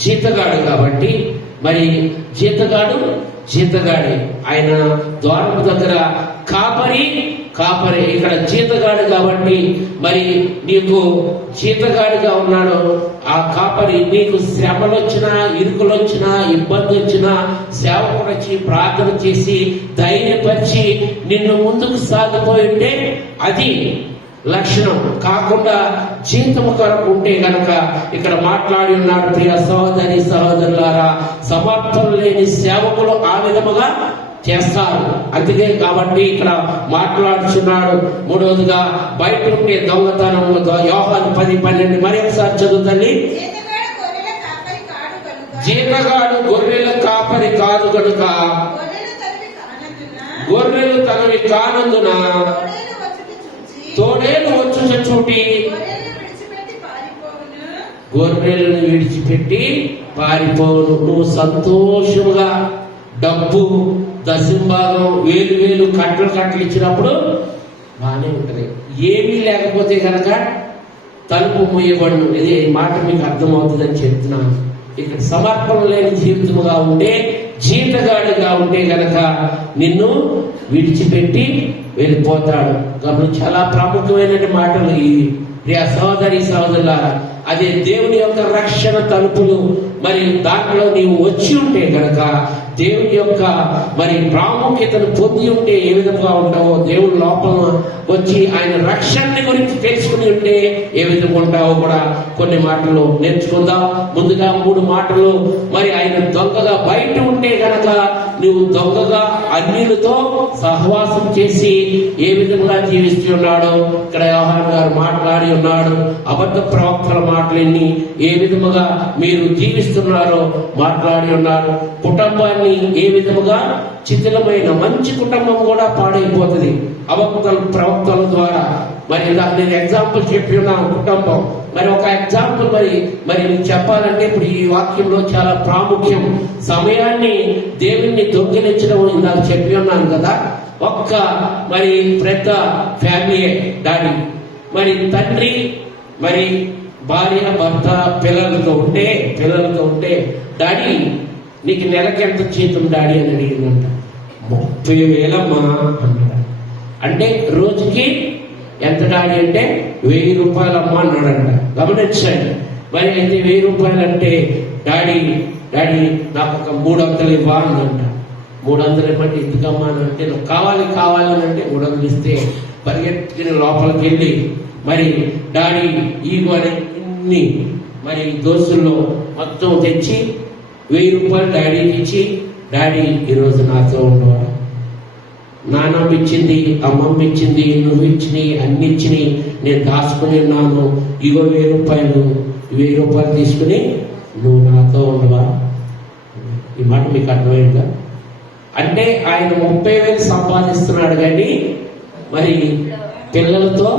జీతగాడు కాబట్టి మరి జీతగాడి ఆయన ద్వారపు దగ్గర కాపరి ఇక్కడ జీతగాడు కాబట్టి మరి నీకు జీతగాడిగా ఉన్నాడు ఆ కాపరి. నీకు శ్రమలు వచ్చినా, ఇరుకులు వచ్చినా, ఇబ్బంది వచ్చినా సేవకుడు వచ్చి ప్రార్థన చేసి ధైర్యపరిచి నిన్ను ముందుకు సాగిపోయి ఉంటే అది లక్షణం. కాకుండా జీతము కొరకు ఉంటే గనక ఇక్కడ మాట్లాడి ఉన్నాడు. ప్రియ సహోదరి సహోదరులారా, సమర్థం లేని సేవకులు ఆ విధముగా చేస్తారు. అందుకే కాబట్టి ఇక్కడ మాట్లాడుచున్నాడు. మూడవదిగా బయట ఉంటే దొంగతనం. యోహాను 10:12 మరి ఒకసారి చదువుతండి. జీతగాడు గొర్రెల కాపరి కాదు కనుక గొర్రెలు తనవి కానందున తోడేలు వచ్చుట చూటి గొర్రెలను విడిచిపెట్టి పారిపోను. నువ్వు సంతోషముగా డబ్బు దశంభాగం వేలు కట్టలు ఇచ్చినప్పుడు బాగానే ఉంటది. ఏమీ లేకపోతే కనుక తలుపు మూయబడును. ఇది మాట మీకు అర్థమవుతుందని చెప్తున్నాను. ఇక్కడ సమర్పణ లేని జీవితముగా ఉంటే, జీతగాడిగా ఉంటే గనక నిన్ను విడిచిపెట్టి వెళ్ళిపోతాడు. కాబట్టి చాలా ప్రాముఖ్యమైన మాటలు ఈ ప్రియ సహోదరి సహోదరులారా. అదే దేవుని యొక్క రక్షణ తలుపులు. మరి దాంట్లో నీవు వచ్చి ఉంటే గనక దేవుని యొక్క మరి ప్రాముఖ్యతను పొంది ఉంటే ఏ విధంగా ఉంటావో, దేవుని లోపల వచ్చి ఆయన రక్షణని గురించి తెలుసుకుని ఉంటే ఏ విధంగా ఉంటావో కూడా కొన్ని మాటలు నేర్చుకుందాం. ముందుగా 3 మాటలు. మరి ఆయన దొంగగా బయట ఉంటే గనక నువ్వు దొంగగా అన్యులతో సహవాసం చేసి ఏ విధంగా జీవిస్తున్నాడో ఇక్కడ యోహాను గారు మాట్లాడి ఉన్నాడు. అబద్ధ ప్రవక్తల మాటలన్నీ ఏ విధముగా మీరు జీవిస్తున్నారో మాట్లాడి ఉన్నారు. కుటుంబాన్ని ఏ విధముగా శిథిలమైన మంచి కుటుంబం కూడా పాడైపోతుంది అబద్ధ ప్రవక్తల ద్వారా. మరి నేను ఎగ్జాంపుల్ చెప్పి ఉన్నాను కుటుంబం. మరి ఒక ఎగ్జాంపుల్ మరి చెప్పాలంటే ఇప్పుడు ఈ వాక్యంలో చాలా ప్రాముఖ్యం. సమయాన్ని దేవుణ్ణి దొంగిలించడం ఇందాక చెప్పి ఉన్నాను కదా. ఒక్క మరి పెద్ద ఫ్యామిలీ, డాడీ, మరి తండ్రి, మరి భార్య, భర్త, పిల్లలతో ఉంటే డాడీ నీకు నెలకి ఎంత జీతం డాడీ అని అడిగిందంట. 30,000 అన్నాడు. అంటే రోజుకి ఎంత డాడీ అంటే 1,000 రూపాయలమ్మా అన్నాడంట. గమనించండి. మరి అయితే 1,000 రూపాయలు అంటే డాడీ నాకు ఒక 300 ఇవ్వా అనంట. 300 ఇవ్వండి. ఎందుకమ్మా అని అంటే నువ్వు కావాలి అని అంటే 300 ఇస్తే పరిగెత్తిన లోపలికి వెళ్ళి మరి డాడీ ఈగో అన్ని మరి దోస్తుల్లో మొత్తం తెచ్చి 1,000 రూపాయలు డాడీకి ఇచ్చి, డాడీ ఈరోజు నాతో ఉండవా, నాన్నమ్మ ఇచ్చింది, అమ్మమ్మ ఇచ్చింది, నువ్వు ఇచ్చినాయి, అన్ని ఇచ్చినాయి, నేను దాచుకుని ఉన్నాను, ఇగో 1,000 రూపాయలు తీసుకుని నువ్వు నాతో ఉండవా. ఈ మాట మీకు అర్థమైందా? అంటే ఆయన 30,000 సంపాదిస్తున్నాడు కానీ మరి పిల్లలతో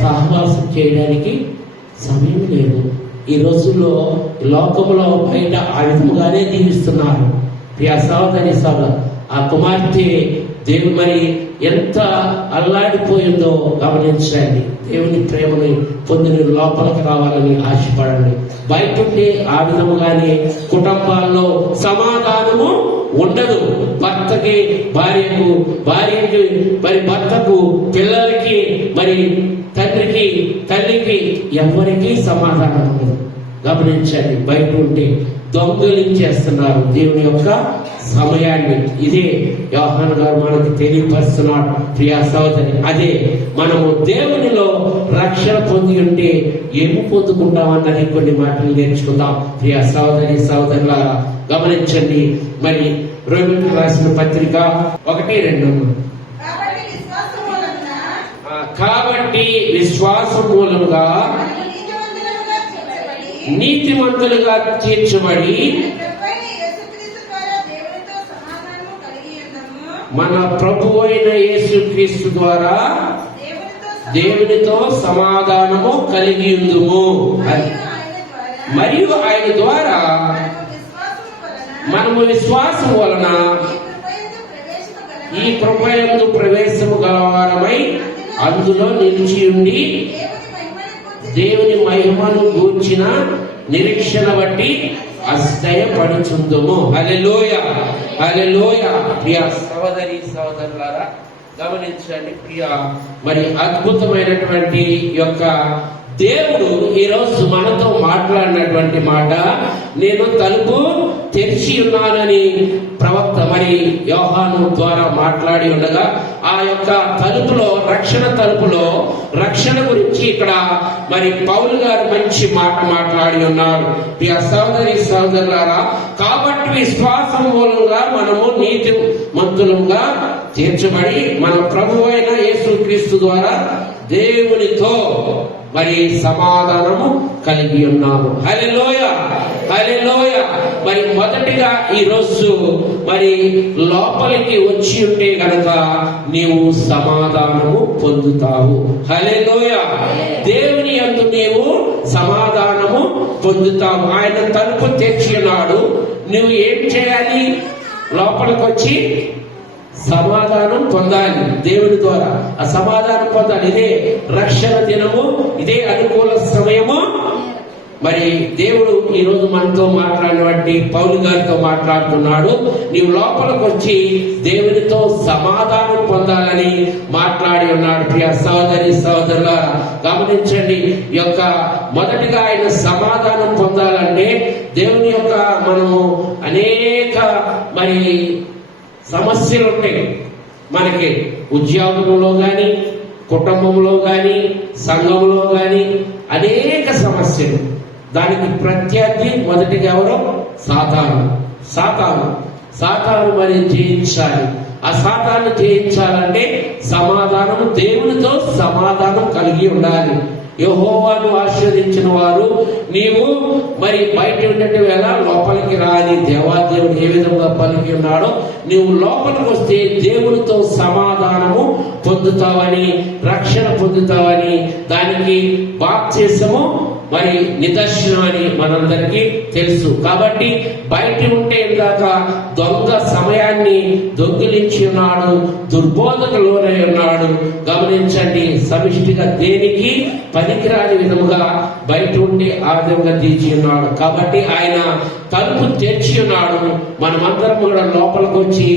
సహవాసం చేయడానికి సమయం లేదు. ఈ రోజుల్లో లోకంలో బయట ఆ విధముగానే జీవిస్తున్నారు. ప్రియ సహోదరి సభ, ఆ కుమార్తె దేవుడు మరి ఎంత అల్లాడిపోయిందో గమనించండి. దేవుని ప్రేమని పొందిన లోపలికి రావాలని ఆశపడండి. బయట ఉంటే ఆ విధముగానే కుటుంబాల్లో సమాధానము ఉండదు. భర్తకి భార్యకు, భార్యకి మరి భర్తకు, పిల్లలకి మరి తండ్రికి తల్లికి ఎవరికి సమాధానం ఉండదు. గమనించండి, బయట ఉంటే దొంగలించేస్తున్నారు దేవుని యొక్క సమయాన్ని. ఇదే యోహాను గారు మనకు తెలియపరుస్తున్నాడు. ప్రియా సహోదరి, అదే మనము దేవునిలో రక్షణ పొంది ఉంటే ఏమి పొందుకుంటామన్నది కొన్ని మాటలు నేర్చుకుందాం. ప్రియా సహోదరి సహోదరులారా గమనించండి. మరి రోమిలకు రాసిన పత్రిక 1:2, కాబట్టి విశ్వాసం మూలముగా నీతిమంతులుగా తీర్చబడి మన ప్రభువు అయిన యేసుక్రీస్తు ద్వారా దేవునితో సమాధానము కలిగి ఉందుము. మరియు ఆయన ద్వారా మనము విశ్వాసం వలన ఈ కృపయందు ప్రవేశము గలవారమై అందులో నిలిచి ఉండి దేవుని మహిమను గూర్చిన నిరీక్షణ బట్టి అస్థయపడుచుందుము. హల్లెలూయా, హల్లెలూయా. ప్రియ సహోదరి సహోదరులారా గమనించండి. ప్రియ మరి అద్భుతమైనటువంటి యొక్క దేవుడు ఈరోజు మనతో మాట్లాడినటువంటి మాట, నేను తలుపు తెరిచి ఉన్నానని ప్రవక్త మరి యోహాను ద్వారా మాట్లాడి ఉండగా, ఆ యొక్క తలుపులో, రక్షణ తలుపులో రక్షణ గురించి ఇక్కడ మరి పౌలు గారు మంచి మాట మాట్లాడి ఉన్నారు. ఈ సహోదరి సహోదరులారా, కాబట్టి విశ్వాసం మూలంగా మనము నీతిమంతులుగా తీర్చబడి మన ప్రభువు అయిన యేసుక్రీస్తు ద్వారా దేవునితో మరి సమాధానము కలిగి ఉన్నాము. హల్లెలూయా, హల్లెలూయా. మరి మొదటిగా ఈ రోజు మరి లోపలికి వచ్చి ఉంటే గనక నీవు సమాధానము పొందుతావు. హల్లెలూయా. దేవుని యందు నీవు సమాధానము పొందుతావు. ఆయన తలుపు తెరిచి ఉన్నాడు. నువ్వు ఏం చేయాలి? లోపలికి వచ్చి సమాధానం పొందాలి దేవుని ద్వారా. ఆ సమాధానం పొందాలి. ఇదే రక్షణ దినము, ఇదే అనుకూల సమయము. మరి దేవుడు ఈ రోజు మనతో మాట్లాడినటువంటి పౌలు గారితో మాట్లాడుతున్నాడు. నీవు లోపలికి వచ్చి దేవునితో సమాధానం పొందాలని మాట్లాడి ఉన్నాడు. ప్రియ సహోదరి సహోదరులారా గమనించండి. ఈ యొక్క మొదటిగా ఆయన సమాధానం పొందాలంటే దేవుని యొక్క మనము అనేక మరి సమస్యలు ఉంటాయి మనకి. ఉద్యోగంలో కానీ, కుటుంబంలో కానీ, సంఘంలో కానీ అనేక సమస్యలు. దానికి ప్రత్యర్థి మొదటిగా ఎవరో సాతాను. సాతాను మరి జయించాలి. ఆ సాతాను జయించాలంటే సమాధానం, దేవునితో సమాధానం కలిగి ఉండాలి. యెహోవాను ఆశీర్వదించిన వారు నీవు మరి బయట ఉండేటి వేళ లోపలికి రాని దేవాదేవుడు ఏ విధంగా పలికి ఉన్నాడో నీవు లోపలికి వస్తే దేవునితో సమాధానము పొందుతావని, రక్షణ పొందుతావని, దానికి బాప్తిస్మము మరి నిదర్శనం అని మనందరికీ తెలుసు. కాబట్టి బయట ఉంటే ఇందాక దొంగ సమయాన్ని దొంగిలించి ఉన్నాడు, దుర్బోధకు లోనై ఉన్నాడు. గమనించండి, సమిష్టిగా దేనికి పనికిరాని విధముగా బయట ఉండి ఆ విధంగా తీర్చి ఉన్నాడు. కాబట్టి ఆయన తలుపు తెరిచి ఉన్నాడు. మనమందరం కూడా లోపలికి వచ్చి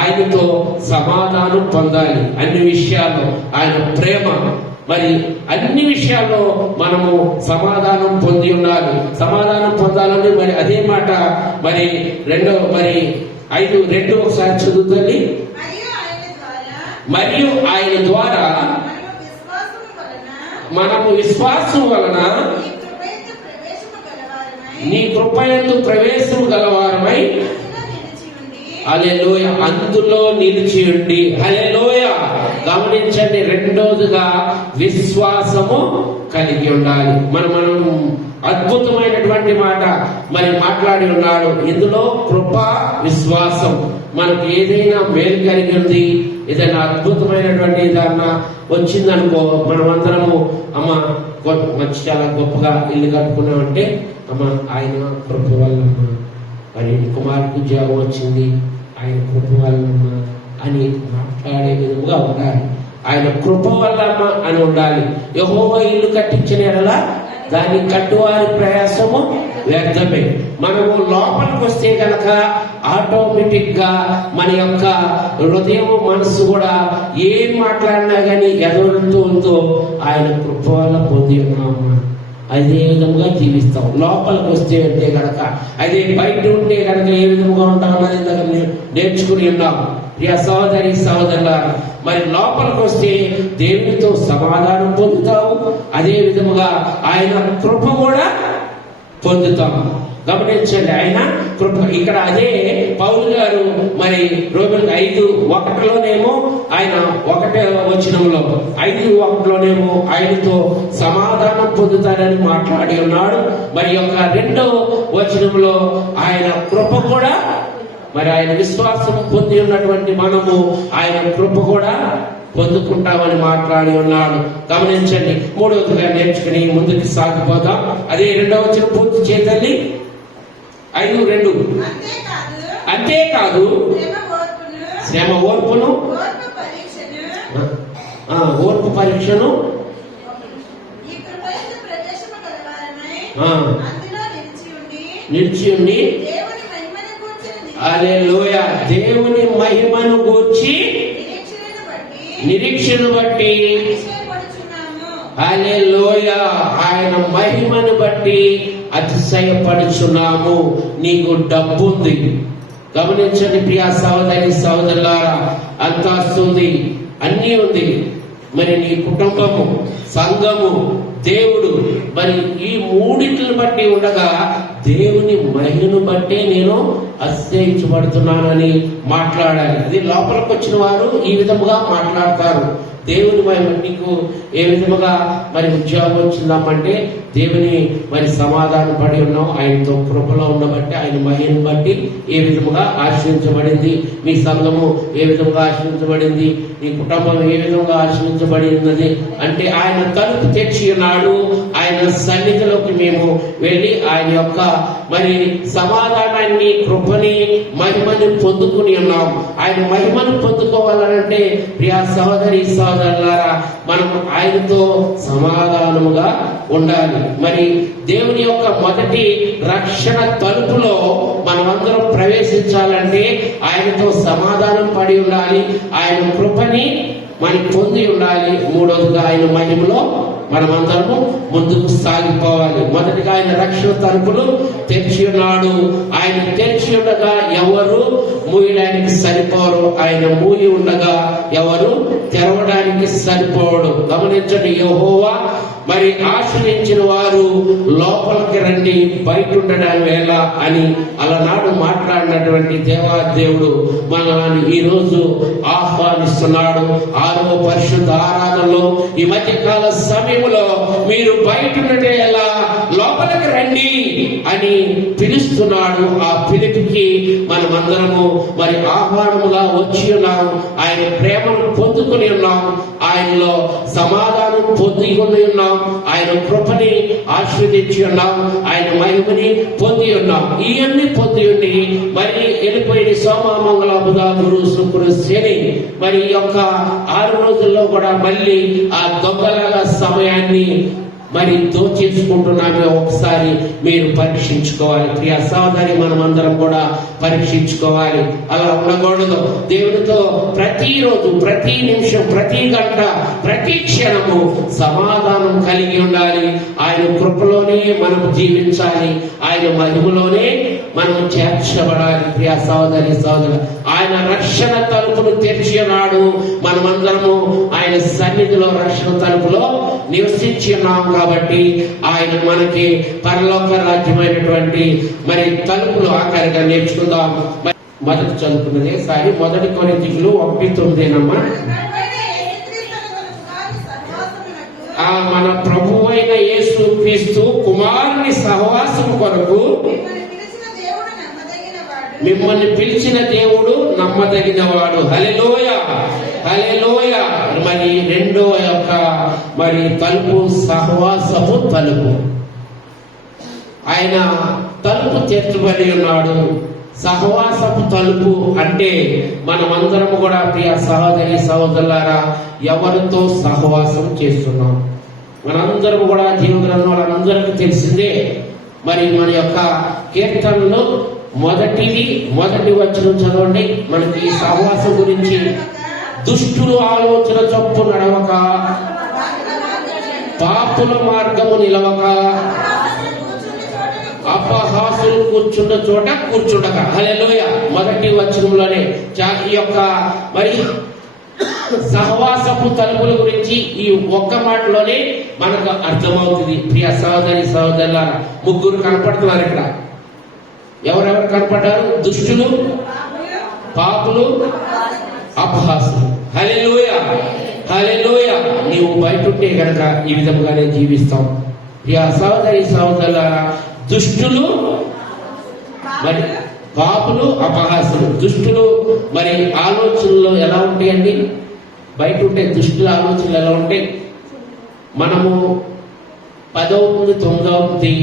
ఆయనతో సమాధానం పొందాలి. అన్ని విషయాల్లో ఆయన ప్రేమ, మరి అన్ని విషయాల్లో మనము సమాధానం పొంది ఉండాలి. సమాధానం పొందాలని మరి అదే మాట మరి 5:2 ఒకసారి చదువుతుంది. మరియు ఆయన ద్వారా మనము విశ్వాసం వలన నీ కృపయందు ప్రవేశము గలవారమై హల్లెలూయా అందులో నిలిచి ఉండి. హల్లెలూయా. గమనించండి, రెండోదిగా విశ్వాసము కలిగి ఉండాలి. మనం అద్భుతమైనటువంటి మాట మరి మాట్లాడి ఉన్నాడు. ఇందులో కృప, విశ్వాసం. మనకు ఏదైనా మేలు కలిగింది, ఏదైనా అద్భుతమైనటువంటి ఏదన్నా వచ్చిందనుకో, మనమందరము అమ్మ మంచి చాలా గొప్పగా ఇల్లు కట్టుకున్నామంటే అమ్మ ఆయన కృప వల్లమ్మ, మరి కుమారుడికి ఉద్యోగం వచ్చింది ఆయన కృప వల్లమ్మ అని మాట్లాడే విధముగా ఉండాలి. ఆయన కృప వల్లమ్మ అని ఉండాలి. యెహోవా ఇల్లు కట్టించిన ఎడలా దాన్ని కట్టువారి ప్రయాసము వ్యర్థమే. మనము లోపలికి వస్తే కనుక ఆటోమేటిక్ గా మన యొక్క హృదయం, మనసు కూడా ఏం మాట్లాడినా గానీ ఎదురుతో ఆయన కృప వల్ల పొంది ఉన్నాము. అదే విధంగా జీవిస్తాం. లోపలికి వస్తే అంటే కనుక, అదే బయట ఉంటే కనుక ఏ విధంగా ఉంటాం అనేది నేర్చుకుని ఉన్నాం. ప్రియ సహోదరి సహోదరులారా, మరి లోపలికి వస్తే దేవునితో సమాధానం పొందుతావు, అదే విధముగా ఆయన కృప కూడా పొందుతాము. గమనించండి, ఆయన కృప. ఇక్కడ అదే పౌలు గారు మరి రోమీయులకు 5:1 ఆయన 1వ వచనంలో 5:1 ఆయనతో సమాధానం పొందుతారని మాట్లాడి ఉన్నాడు. మరి యొక్క 2వ వచనంలో ఆయన కృప కూడా, మరి ఆయన విశ్వాసం పొంది ఉన్నటువంటి మనము ఆయన కృప కూడా పొందుకుంటామని మాట్లాడి ఉన్నాడు. గమనించండి, 3వదిగా నేర్చుకుని ముందుకు సాగిపోతాం. అదే 2వ వచనం పూర్తి చేతండి. 5:2 అంతేకాదు శ్రమ ఓర్పును, ఓర్పు పరీక్షను నిలిచి ఉండి హల్లెలూయా దేవుని మహిమను గూర్చి నిరీక్షను బట్టి హల్లెలూయా ఆయన మహిమను బట్టి అతిశయపడుచున్నాము. నీకు డబ్బు ఉంది. గమనించండి ప్రియా సహోదరి సహోదరులారా, అంతస్తు ఉంది, అన్నీ ఉంది. మరి నీ కుటుంబము, సంఘము, దేవుడు, మరి ఈ మూడింటిని బట్టి ఉండగా దేవుని మహిమను బట్టే నేను అతిశయించబడుతున్నానని మాట్లాడాలి. అది లోపలికి వచ్చిన వారు ఈ విధముగా మాట్లాడతారు. దేవుని మహిమ నీకు ఏ విధముగా మరి ఉద్యోగం వచ్చిందామంటే దేవుని మరి సమాధానం పడి ఉన్నాం, ఆయనతో కృపలో ఉండబట్టి, ఆయన మహిమను బట్టి ఏ విధముగా ఆశ్రయించబడింది, మీ సంఘము ఏ విధముగా ఆశ్రయించబడింది, నీ కుటుంబం ఏ విధంగా ఆశ్రయించబడినది అంటే ఆయన తలుపు తెచ్చి ఉన్నాడు. ఆయన సన్నిధిలోకి మేము వెళ్ళి ఆయన యొక్క మరి సమాధానాన్ని, కృపని, మహిమని పొందుకుని ఉన్నాం. ఆయన మహిమను పొందుకోవాలంటే ప్రియా సహోదరి సహోదరులారా, మనం ఆయనతో సమాధానముగా ఉండాలి. మరి దేవుని యొక్క మొదటి రక్షణ తలుపులో మనమందరం ప్రవేశించాలంటే ఆయనతో సమాధానం పడి ఉండాలి, ఆయన కృపని మనం పొంది ఉండాలి. 3వదిగా ఆయన మహిమలో మనమందరము ముందుకు సాగిపోవాలి. మొదటిగా ఆయన రక్షణ తలుపులు తెరిచి ఉన్నాడు. ఆయన తెరిచి ఉండగా ఎవరు మూయడానికి సరిపోరు, ఆయన మూయి ఉండగా ఎవరు తెరవడానికి సరిపోవడు. గమనించండి, యెహోవా మరి ఆశ్రయించిన వారు లోపలికి రండి, బయట ఉండడం వేళ అని అలనాడు మాట్లాడినటువంటి దేవాదేవుడు మనల్ని ఈ రోజు ఆహ్వానిస్తున్నాడు. 6వ పరిశుద్ధ ఆరాధనలో ఈ మధ్యకాల సమయంలో మీరు బయట ఉండటే ఎలా, లోపలికి రండి అని పిలుస్తున్నాడు. ఆ పిలుపుకి మనమందరము మరి ఆహ్వానముగా వచ్చి ఉన్నాం. ఆయన ప్రేమను పొందుకుని ఉన్నాం, ఆయనలో సమాధానం పొంది ఉన్నాం, ఆయన కృపని ఆస్వాదించి ఉన్నాం, ఆయన మహిమని పొంది ఉన్నాం. ఇవన్నీ పొంది ఉండి మరి వెళ్ళిపోయిన సోమ, మంగళ, బుధ, గురు, శుక్ర, శని మరి ఈ యొక్క 6 రోజుల్లో కూడా మళ్ళీ ఆ దొంగలాగా సమయాన్ని మరి దోచేసుకుంటున్నామే. ఒకసారి మీరు పరీక్షించుకోవాలి. ప్రియ సహోదరి, మనమందరం కూడా పరీక్షించుకోవాలి. అలా ఉండకూడదు. దేవునితో ప్రతిరోజు, ప్రతి నిమిషం, ప్రతి గంట, ప్రతి క్షణము సమాధానం కలిగి ఉండాలి. ఆయన కృపలోనే మనం జీవించాలి, ఆయన మహిమలోనే మనం చేర్చబడాలి. ప్రియ సహోదరి సహోదరు, ఆయన రక్షణ తలుపును తెరిచి ఉన్నాడు. మనమందరము ఆయన సన్నిధిలో రక్షణ తలుపులో నివసించి ఉన్నాం కాబట్టి ఆయన మనకి పరలోక రాజ్యమైనటువంటి మరి తలుపులు ఆఖరిగా నేర్చుకుందాం. మొదటి చదువుకున్నది సారి 1 కొరింథీయులు 1:9 మన ప్రభు ప్రభువైన యేసు క్రీస్తు కుమారుని సహవాసం కొరకు మిమ్మల్ని పిలిచిన దేవుడు నమ్మదగినవాడు. హల్లెలూయా, హల్లెలూయా. మరి రెండో యొక్క మరి తలుపు సహవాసము తలుపు. ఆయన తలుపు తెరచబడి ఉన్నాడు. సహవాసపు తలుపు అంటే మనమందరము కూడా ప్రియ సహోదరి సహోదరులారా ఎవరితో సహవాసం చేస్తున్నాం? మనందరం కూడా జీవగ్రంథం వాళ్ళందరికీ తెలిసిందే. మరి మన యొక్క కీర్తనలో మొదటి వచనం చదవండి. మనకి ఈ సహవాసం గురించి, దుష్టులు ఆలోచన చొప్పు నడవక, పాపుల మార్గము నిలవక, అపహాసులు కూర్చున్న చోట కూర్చుండక. హల్లెలూయా. మొదటి వచనంలోనే ఈ యొక్క మరి సహవాసపు తలుపుల గురించి ఈ ఒక్క మాటలోనే మనకు అర్థమవుతుంది. ప్రియ సహోదరి సహోదరుల ముగ్గురు కనపడుతున్నారు ఇక్కడ. ఎవరెవరు కనపడ్డారు? దుష్టులు, పాపులు, అపహాసులు. హల్లెలూయా, హల్లెలూయా. నీవు బయట ఉంటే గనక ఈ విధంగానే జీవిస్తాం. ప్రియ సహోదరి సహోదరుల దుష్టులు మరి పాపులు, అపహాసులు. దుష్టులు మరి ఆలోచనలు ఎలా ఉంటాయండి? బయట ఉంటే దుష్టుల ఆలోచనలు ఎలా ఉంటాయి? మనము 10 అవుతుంది, 9 అవుతుంది,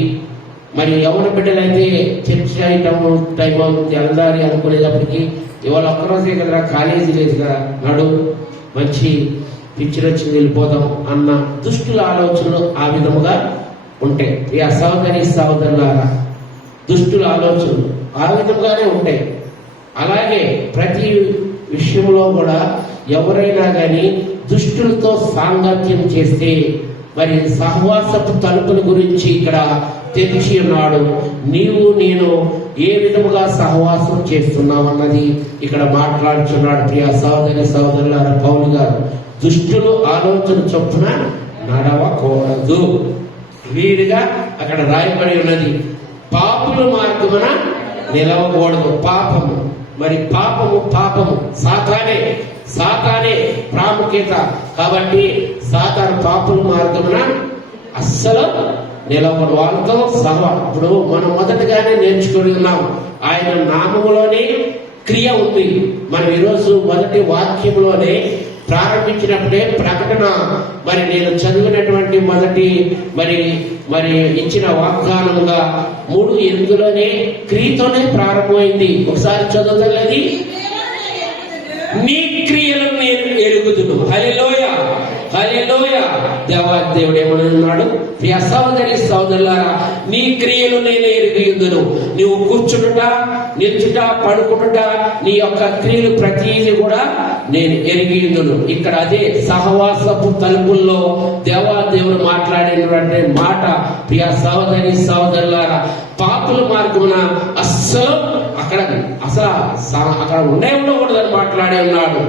మరి యవన బిడ్డలైతే చర్చ టైం అవుతుంది, వెళ్దాలి అనుకునేటప్పటికి ఇవాళ ఒక్కరోజే కదరా, కాలేజీ లేదు కదా, నడు మంచి పిక్చర్ వచ్చి వెళ్ళిపోదాం అన్న దుష్టుల ఆలోచనలు ఆ విధముగా ఉంటాయి. ఈ సహోదరి సహోదరులారా దుష్టుల ఆలోచనలు ఆ విధంగానే ఉంటాయి. అలాగే ప్రతి విషయంలో కూడా ఎవరైనా కానీ దుష్టులతో సాంగత్యం చేస్తే మరి సహవాసపు తలుపుల గురించి ఇక్కడ తెరిచి ఉన్నాడు. నీవు నేను ఏ విధముగా సహవాసం చేస్తున్నావు అన్నది ఇక్కడ మాట్లాడుచున్నాడు. ప్రియ సహోదరి సహోదరులారా పౌలు గారు దుష్టులు ఆలోచన చొప్పున నడవకూడదు. వీడిగా అక్కడ రాయబడి ఉన్నది. పాపుల మార్గమున నిలవకూడదు. పాపము మరి పాపము సాతానే ప్రాముఖ్యత. కాబట్టి సాతాను పాపుల మార్గమున అస్సలు నిలవడు. వాళ్ళతో ఇప్పుడు మనం మొదటగానే నేర్చుకుని ఉన్నాం, ఆయన నామములోనే క్రియ ఉంది. మనం ఈరోజు మొదటి వాక్యంలోనే ప్రారంభించినప్పుడే ప్రకటన మరి నేను చదివినటువంటి మొదటి మరి ఇచ్చిన వాగ్దానముగా 3:8లోనే క్రియతోనే ప్రారంభమైంది. ఒకసారి చదువుతలేదు, నీ క్రియలను నేను ఎరుగుదును. హల్లెలూయా, హల్లెలూయా. దేవుడు ఏమన్నాడు? ప్రియ సహోదరి సహోదరులారా నీ క్రియలు నేను ఎరిగియుందును. నువ్వు కూర్చుంట, నిల్చుట, పడుకుంటుట, నీ యొక్క క్రియలు ప్రతిదీ కూడా నేను ఎరిగియుందును. ఇక్కడ అదే సహవాసపు తలుపుల్లో దేవుడు మాట్లాడినటువంటి మాట. ప్రియ సహోదరి సహోదరులారా పాపుల మార్గమున అస్సలు అక్కడ ఉండకూడదని మాట్లాడే ఉన్నాడు.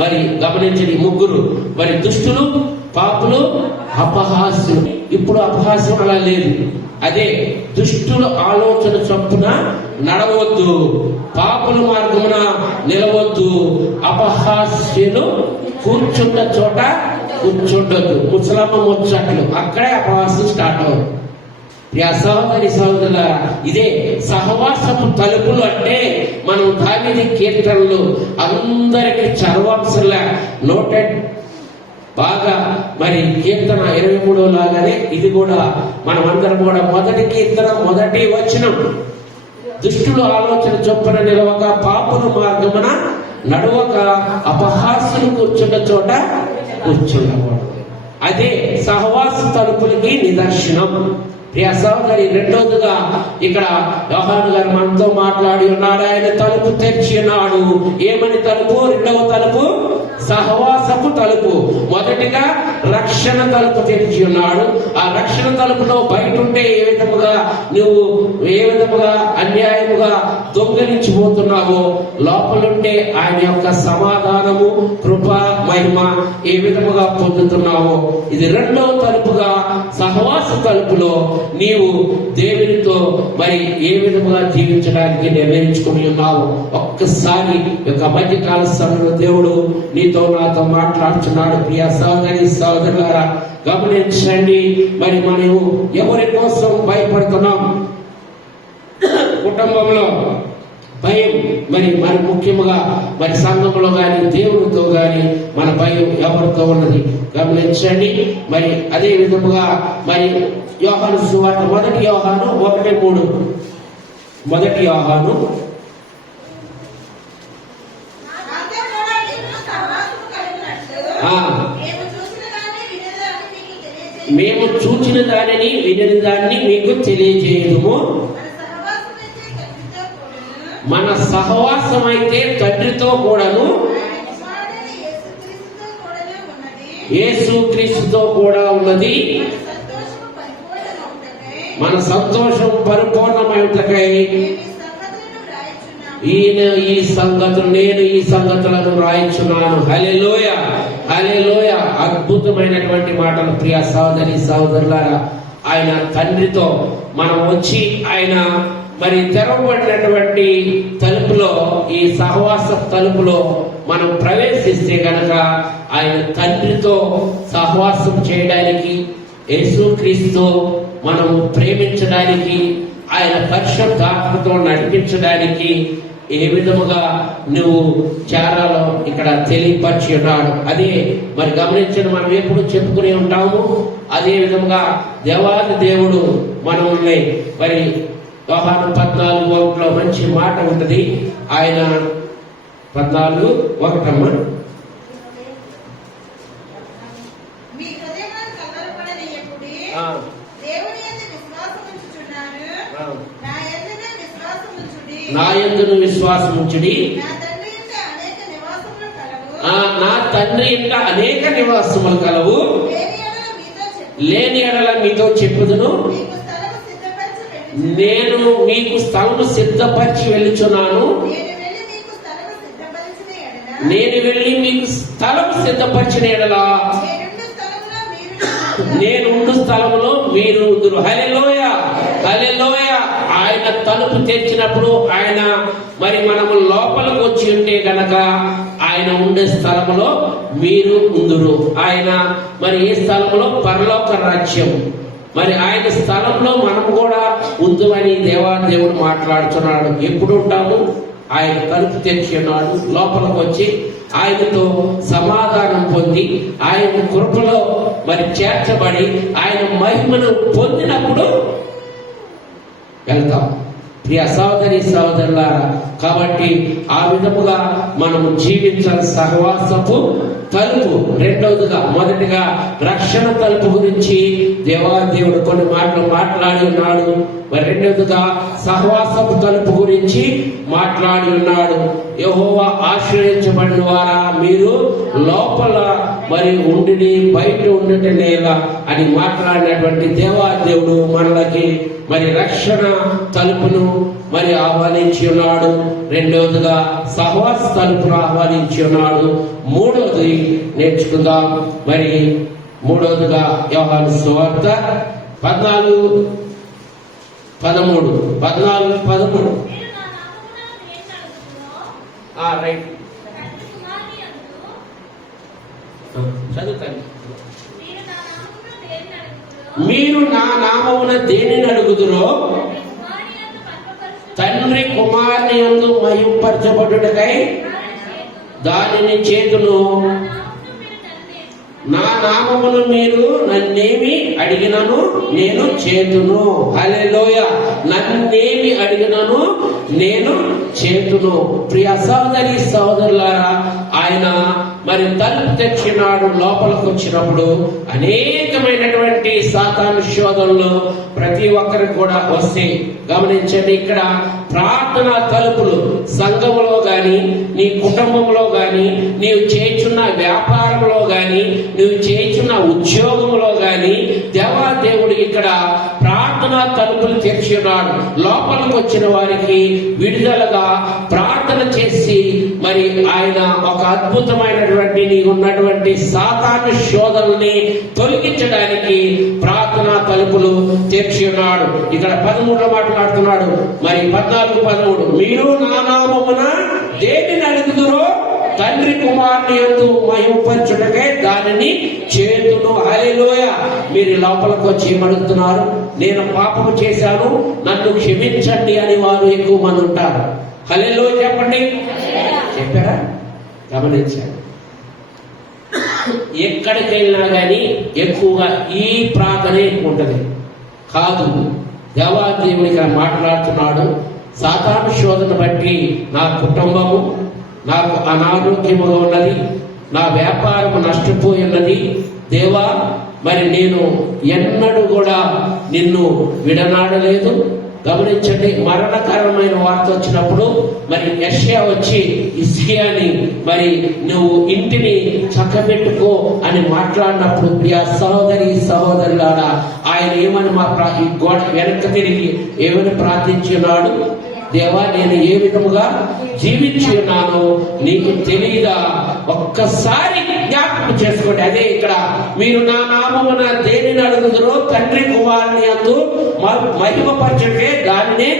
మరి గమనించండి, ముగ్గురు మరి దుష్టులు, పాపులు, అపహాస్యులు. ఇప్పుడు అపహాస్యం అలా లేదు. అదే దుష్టుల ఆలోచన చొప్పున నడవద్దు, పాపుల మార్గమున నిలవద్దు, అపహాస్యులు కూర్చున్న చోట కూర్చుండొద్దు. ముసలమ్మ ముచ్చట్లు అక్కడే అపహాస్యం స్టార్ట్ అవుతుంది. సహోదరి సహోదరుల ఇదే సహవాసపు తలుపులు అంటే మనం దావీదు కీర్తనలు అందరికి చరవాంశంలా నోటెడ్ బాగా మరి కీర్తన 23 లాగానే ఇది కూడా మనమందరం కూడా మొదటి కీర్తన మొదటి వచనం, దుష్టులు ఆలోచన చొప్పున నిలవక, పాపుల మార్గమున నడవక, అపహాస్యులు కూర్చున్న చోట కూర్చుండకూడదు. అదే సహవాస తలుపులకి నిదర్శనం. ప్రియ సహోదరి రెండోదిగా ఇక్కడ యోహాను గారు మనతో మాట్లాడి ఉన్నాడు. ఆయన తలుపు తెరిచి ఉన్నాడు. ఏమని తలుపు? రెండవ తలుపు సహవాసపు తలుపు. మొదటిగా రక్షణ తలుపు తెరిచి ఉన్నాడు. ఆ రక్షణ తలుపులో బయట ఉంటే ఏ విధముగా నువ్వు అన్యాయముగా దొంగలించిపోతున్నావో, లోపలుంటే ఆయన యొక్క సమాధానము, కృప, మహిమ ఏ విధముగా పొందుతున్నావో, ఇది రెండవ తలుపుగా సహవాస తలుపులో నీవు దేవునితో మరి ఏ విధముగా జీవించడానికి నిర్ణయించుకుని ఉన్నావు. ఒక్కసారి యొక్క మధ్యకాల సమయంలో దేవుడు నీతో నాతో మాట్లాడుతున్నాడు. ప్రియ సోదరి సోదరులారా, గమనించండి. మరి మనము ఎవరి కోసం భయపడుతున్నాం? కుటుంబంలో భయం, మరి ముఖ్యంగా మరి సంఘంలో కానీ దేవుడితో కానీ మన భయం ఎవరితో ఉన్నది గమనించండి. మరి అదే విధముగా మరి యోహాను సువార్త 1 యోహాను 1:3 1 యోహాను మేము చూచిన దానిని వినిన దాన్ని మీకు తెలియజేయము. మన సహవాసం అయితే తండ్రితో కూడాను యేసుక్రీస్తుతో కూడా ఉన్నది. మన సంతోషం పరిపూర్ణమైనకై నేను ఈ సంగతులను రాయించున్నాను. హల్లెలూయా, హల్లెలూయా. అద్భుతమైనటువంటి మాటలు ప్రియ సోదరి సోదరులారా. ఆయన తండ్రితో మనం వచ్చి ఆయన మరి తెరవబడినటువంటి తలుపులో, ఈ సహవాస తలుపులో మనం ప్రవేశిస్తే గనక ఆయన తండ్రితో సహవాసం చేయడానికి, యేసుక్రీస్తు మనము ప్రేమించడానికి, ఆయన పరిశుద్ధాత్మతో నడిపించడానికి ఏ విధముగా నువ్వు చేరాలో ఇక్కడ తెలియపరిచి ఉన్నాడు. అదే మరి గమనించిన మనం ఎప్పుడు చెప్పుకునే ఉంటాము. అదే విధముగా దేవాది దేవుడు మనల్ని మరి యోహాను 14:1 మంచి మాట ఉంటది. ఆయన 14:1 నా యందును విశ్వాసముంచుడి, నా తండ్రి ఇంట అనేక నివాసములు కలవు, లేని ఎడల మీతో చెప్పుదును. నేను మీకు స్థలము సిద్ధపరిచి వెళ్ళుచున్నాను. నేను వెళ్ళి మీకు స్థలం సిద్ధపరిచిన ఎడలా నేను ఉండు స్థలములో మీరు ఉందురు. హల్లెలూయా, హల్లెలూయా. ఆయన తలుపు తెరిచినప్పుడు ఆయన మరి మనము లోపలికి వచ్చి ఉంటే గనక ఆయన ఉండే స్థలములో మీరు ఉందురు. ఆయన మరి ఏ స్థలములో? పరలోక రాజ్యం. మరి ఆయన స్థలంలో మనం కూడా ఉందని దేవాదేవుడు మాట్లాడుతున్నాడు. ఎప్పుడు ఉంటాము? ఆయన తలుపు తెరిచి ఉన్నాడు. లోపలికి వచ్చి ఆయనతో సమాధానం పొంది ఆయన కృపలో మరి చేర్చబడి ఆయన మహిమను పొందినప్పుడు వెళ్తాం. ప్రియ సోదరి సోదరులారా, కాబట్టి ఆ విధముగా మనము జీవించాలి. సహవాసపు తలుపు. రెండవదిగా, మొదటిగా రక్షణ తలుపు గురించి దేవాదేవుడు కొన్ని మాటలు మాట్లాడి ఉన్నాడు. మరి రెండవదిగా సహవాసపు తలుపు గురించి మాట్లాడి ఉన్నాడు. యెహోవా ఆశ్రయించబడిన వారా మీరు లోపల మరి ఉండి బయట ఉండుట లేదా అని మాట్లాడినటువంటి దేవాదేవుడు మనలకి మరి రక్షణ తలుపును మరి ఆహ్వానించి ఉన్నాడు. రెండవదిగా సహవాస తలుపును ఆహ్వానించి ఉన్నాడు. మూడవది నేర్చుకుందాం. మరి మూడవదిగా యోహాను సువార్త 14:13 రైట్ చదువుతాను. మీరు నా నామమున దేనిని అడుగుదురో తండ్రి కుమారుని యందు మహింపరచబడుటకై దానిని చేతును. నా నామమును మీరు నన్నేమి అడిగినను నేను చేతును. హల్లెలూయా. నన్నేమి అడిగినను నేను చేతును. ప్రియ సోదరి సోదరులారా, ఆయన మరి తలుపు తెచ్చినాడు. లోపలికి వచ్చినప్పుడు అనేకమైనటువంటి సాతాను శోధనలు ప్రతి ఒక్కరికి కూడా వస్తే గమనించండి. ఇక్కడ ప్రార్థన తలుపులు సంఘములో గాని, నీ కుటుంబంలో గాని, నీవు చేస్తున్న వ్యాపారంలో గాని, నువ్వు చేస్తున్న ఉద్యోగంలో గాని దేవాదేవుడు ఇక్కడ ప్రార్థన తలుపులు తెరిచి ఉన్నాడు. లోపలికి వచ్చిన వారికి విడుదలగా ప్రార్థన చేసి మరి ఆయన ఒక అద్భుతమైనటువంటి వచ్చినటువంటి నీకున్నటువంటి సాతాను శోధనల్ని తొలగించడానికి ప్రార్థనా తలుపులు తెరిచి ఉన్నాడు. ఇక్కడ 13లో మాట్లాడుతున్నాడు. మరి 14-13 మీరు నా నామమున దేనిని అడుగుదురో తండ్రి కుమారుని యందు మహిమపరచుటకై దానిని చేతును. హల్లెలూయా. మీరు లోపలికి వచ్చి ఏమడుగుతున్నారు? నేను పాపము చేశాను, నన్ను క్షమించండి అని వారు ఎక్కువ మంది ఉంటారు. హల్లెలూయా చెప్పండి. చెప్పారా? గమనించారు. ఎక్కడికి వెళ్ళినా కానీ ఎక్కువగా ఈ ప్రార్థనే ఎక్కువ ఉంటుంది. కాదు, దేవాదేవుడిగా మాట్లాడుతున్నాడు. సాతాను శోధన బట్టి నా కుటుంబము నాకు అనారోగ్యముగా ఉన్నది, నా వ్యాపారం నష్టపోయి ఉన్నది. దేవా, మరి నేను ఎన్నడూ కూడా నిన్ను విడనాడలేదు. గమనించండి, మరణకరమైన వార్త వచ్చినప్పుడు మరి యెషయా వచ్చి హిజ్కియాని మరి నువ్వు ఇంటిని చక్కబెట్టుకో అని మాట్లాడినప్పుడు ప్రియ సహోదరి సహోదరులారా, ఆయన ఏమని ఈ గోడ వెనక్కి తిరిగి ఏమని ప్రార్థించున్నాడు? దేవా, నేను ఏ విధముగా జీవించి ఉన్నానో నీకు తెలియదా? ఒక్కసారి జ్ఞాపకం చేసుకోండి. అదే ఇక్కడ మీరు నా నామమున దేనిని అడుగుదురో తండ్రి కుమారుని యందు మహిమపరచుటే దానినే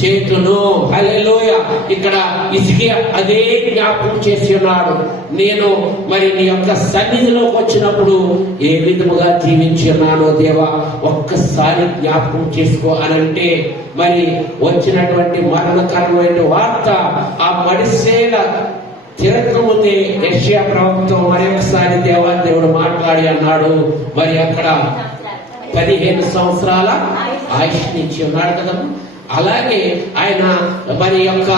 చేతును. హల్లెలూయా. ఇక్కడ హిజ్కియా అదే జ్ఞాపకం చేసి ఉన్నాడు. నేను మరి నీ యొక్క సన్నిధిలోకి వచ్చినప్పుడు ఏ విధముగా జీవించి ఉన్నానో దేవా ఒక్కసారి జ్ఞాపకం చేసుకో అనంటే మరి వచ్చినటువంటి మరణకరమైన వార్త ఆ మడిసేల తిరగకముందే యెషయా ప్రవక్త మరొకసారి దేవుడు మాట్లాడి అన్నాడు. మరి అక్కడ 15 సంవత్సరాల ఆయుష్నిచ్చి ఉన్నాడు కదా. అలాగే ఆయన మరి యొక్క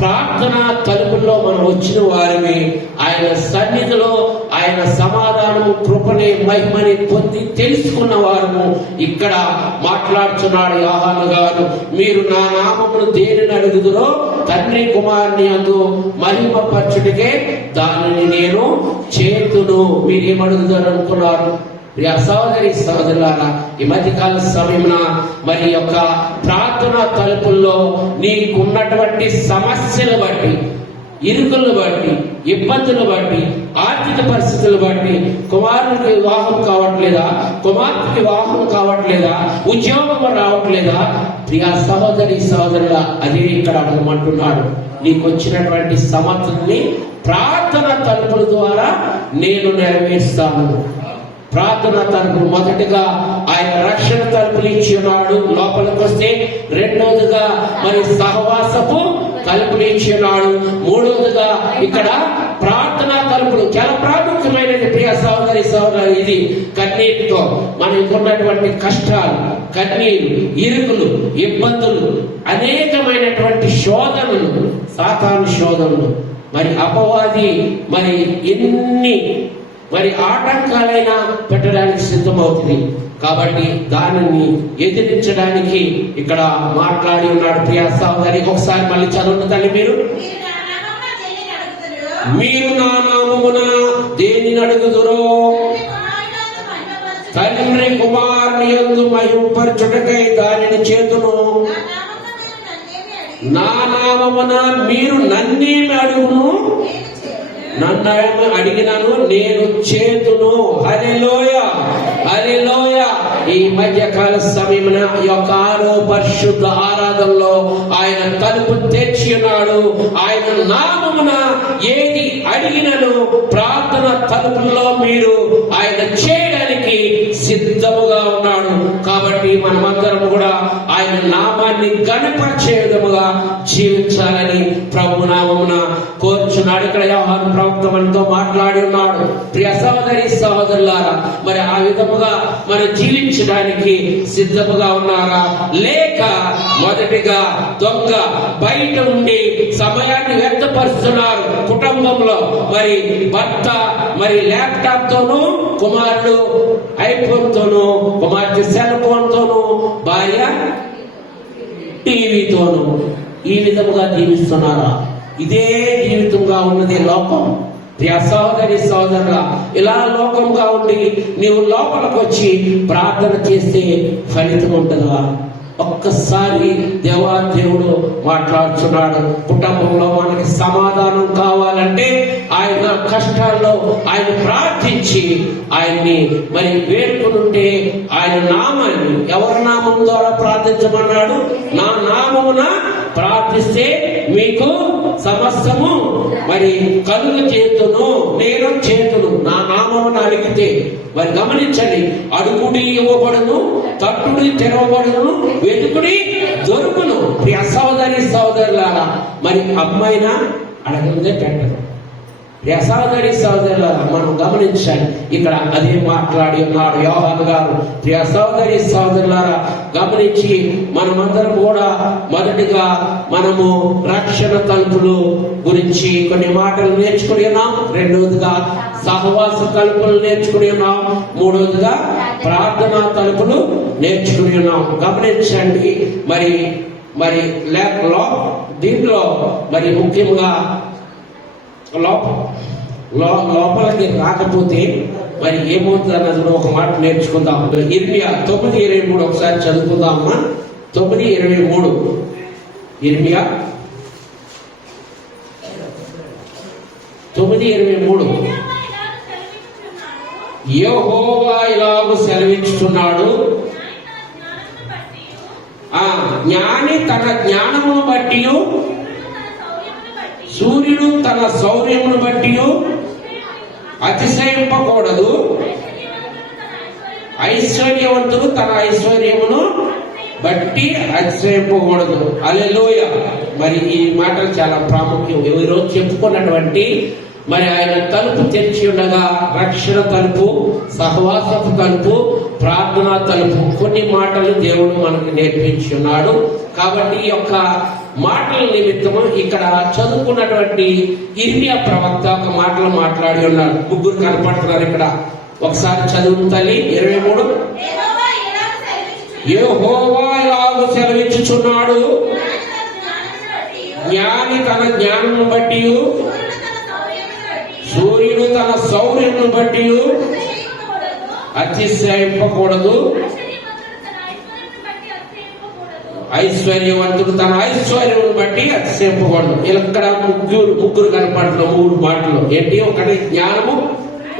ప్రార్థన తలుపుల్లో మనం వచ్చిన వారిని ఆయన సన్నిధిలో ఆయన సమాధానము కృపని మహిమని పొంది తెలుసుకున్న వారు ఇక్కడ మాట్లాడుతున్నాడు యోహాను గారు. మీరు నా నామమును దేనిని అడుగుదురో తండ్రి కుమారుని యందు మహిమపరచుటకే దానిని నేను చేతును. మీరేమడుగుతారు అనుకున్నారు? ప్రియ సహోదరి సహోదరులారా, ఈ మధ్యకాల సమయమున మరి యొక్క ప్రార్థనా తలుపుల్లో నీకున్నటువంటి సమస్యలు బట్టి, ఇరుకులను బట్టి, ఇబ్బందులు బట్టి, ఆర్థిక పరిస్థితులు బట్టి కుమారుడికి వివాహం కావట్లేదా, కుమార్తెకి వివాహం కావట్లేదా, ఉద్యోగం రావట్లేదా? ప్రియ సహోదరి సహోదరుల అదే ఇక్కడ అడగమంటున్నాడు. నీకు వచ్చినటువంటి సమస్యల్ని ప్రార్థన తలుపుల ద్వారా నేను నెరవేరుస్తాను. ప్రార్థన తలుపులు మొదటిగా ఆయన రక్షణ తలుపులు ఇచ్చి ఉన్నాడు లోపలికి వస్తే. రెండవదిగా మరి సహవాసపు తలుపులు ఇచ్చి ఉన్నాడు. మూడవదిగా ఇక్కడ ప్రార్థనా తలుపులు చాలా ప్రాముఖ్యమైనది. ప్రియ సహోదరి సహోదరు, ఇది కన్నీటితో మనకు ఉన్నటువంటి కష్టాలు, కన్నీరు, ఇరుకులు, ఇబ్బందులు, అనేకమైనటువంటి శోధనలు, సాతాను శోధనలు, మరి అపవాది మరి ఎన్ని మరి ఆటంకాలైనా పెట్టడానికి సిద్ధమవుతుంది. కాబట్టి దానిని ఎదిరించడానికి ఇక్కడ మాట్లాడి ఉన్నాడు. ప్రియ సహోదరి, ఒకసారి మళ్ళీ చదవండి తల్లి. మీరు నా నామమున దేనిని అడుగుదురో తండ్రి కుమారుని యందు మహిమపరచుటకై దానిని చేతును. నా నామమున మీరు నన్నేమి అడుగును, నన్ను అడిగినాను నేను చేతును. హల్లెలూయా, హల్లెలూయా. ఈ మధ్యకాల సమయమున యొక్క పరిశుద్ధ ఆరాధనలో ఆయన తలుపు తెచ్చి ఉన్నాడు. ఆయన నామమున ఏది అడిగినను ప్రార్థన తలుపుల్లో మీరు ఆయన చేయడానికి సిద్ధముగా ఉన్నాడు. కాబట్టి మనమందరం కూడా ఆయన నామాన్ని గణపరిచే విధముగా జీవించాలని ప్రభు నామమున కోరుచున్నాడు. ఇక్కడ యోహాను ప్రవక్త మనతో మాట్లాడి ఉన్నాడు. ప్రియ సహోదరి సహోదరులారా, మరి ఆ విధముగా మనం జీవించడానికి సిద్ధముగా ఉన్నారా? లేక మొదటిగా దొంగ బయట ఉండి సమయాన్ని వ్యక్తపరుస్తున్నారు. కుటుంబంలో మరి భర్త మరి ల్యాప్టాప్ తోనూ, కుమారుడు ఐఫోన్ తోనూ, కుమార్తె సెల్ ఫోన్ తోనూ, భార్య టీవీతోనూ ఈ విధముగా జీవిస్తున్నారా? ఇదే జీవితంగా ఉన్నది లోకం. ప్రియ సహోదరి సహోదరుల, ఇలా లోకంగా ఉండి నీవు లోపలికి వచ్చి ప్రార్థన చేస్తే ఫలితం ఉంటుందా? ఒక్కసారి దేవుడు మాట్లాడుతున్నాడు. కుటుంబంలో మనకి సమాధానం కావాలంటే ఆయన కష్టాల్లో ఆయన ప్రార్థించి ఆయన్ని మరి వేడుకునుంటే ఆయన నామాన్ని ఎవరి నామం ద్వారా ప్రార్థించమన్నాడు? నా నామమున ప్రార్థిస్తే మీకు సమస్తము మరి కలుగు చేతును, నేను చేతును. నా నామమున అడిగితే మరి గమనించండి, అడుగుడి ఇవ్వబడును, తట్టుడి తెరవబడును, వెతుకుడి దొరుకును. ప్రియ సహోదరి సహోదరులారా, మరి అమ్మాయినా అడగందే పెట్టరు. ప్రియ సహోదరి సహోదరులారా, మనం గమనించాలి. ఇక్కడ అదే మాట్లాడి ఉన్నాడు యోహాను గారు. ప్రియ సహోదరి సహోదరులారా, గమనించి మనమందరం కూడా మొదటిగా మనము రక్షణ తలుపులు గురించి కొన్ని మాటలు నేర్చుకుని ఉన్నాం. రెండవదిగా సహవాస తలుపులు నేర్చుకుని ఉన్నాం. మూడవదిగా ప్రార్థనా తలుపులు నేర్చుకుని ఉన్నాం. గమనించండి, మరి మరి దీంట్లో మరి ముఖ్యంగా లోపలికి రాకపోతే మరి ఏమవుతుంది అన్నది ఒక మాట నేర్చుకుందాం. ఇర్మియా 9:23 ఒకసారి చదువుకుందామా? 9:23 ఇర్మియా 9:23 యెహోవా ఇలాగు సెలవిస్తున్నాడు, జ్ఞాని తన జ్ఞానమును బట్టి, సూర్యుడు తన శౌర్యమును బట్టి అతిశయింపకూడదు, ఐశ్వర్యవంతుడు తన ఐశ్వర్యమును బట్టి అతిశయింపకూడదు. హల్లెలూయా. మరి ఈ మాటలు చాలా ప్రాముఖ్యం. ఈరోజు చెప్పుకున్నటువంటి మరి ఆయన తలుపు తెరిచి ఉండగా రక్షణ తలుపు, సహవాసపు తలుపు, ప్రార్థనా తలుపు, కొన్ని మాటలు దేవుడు మనకు నేర్పించి ఉన్నాడు. కాబట్టి ఈ యొక్క మాటల నిమిత్తము ఇక్కడ చదువుకున్నటువంటి ఇర్మియా ప్రవక్త ఒక మాటలు మాట్లాడి ఉన్నాడు. ముగ్గురు కనపడుతున్నారు ఇక్కడ. ఒకసారి చదువు తల్లి. 23 యెహోవా ఇలాగు సెలవిచ్చుచున్నాడు, జ్ఞాని తన జ్ఞానమును బట్టి, సూర్యుడు తన శౌర్యమును బట్టి అతిశయింపకూడదు, ఐశ్వర్యవంతుడు తన ఐశ్వర్యమును బట్టి అతిశయింపకూడదు. ఇక్కడ ముగ్గురు కనపడుతున్న మూడు మాటలు ఏంటి? ఒకటి జ్ఞానము,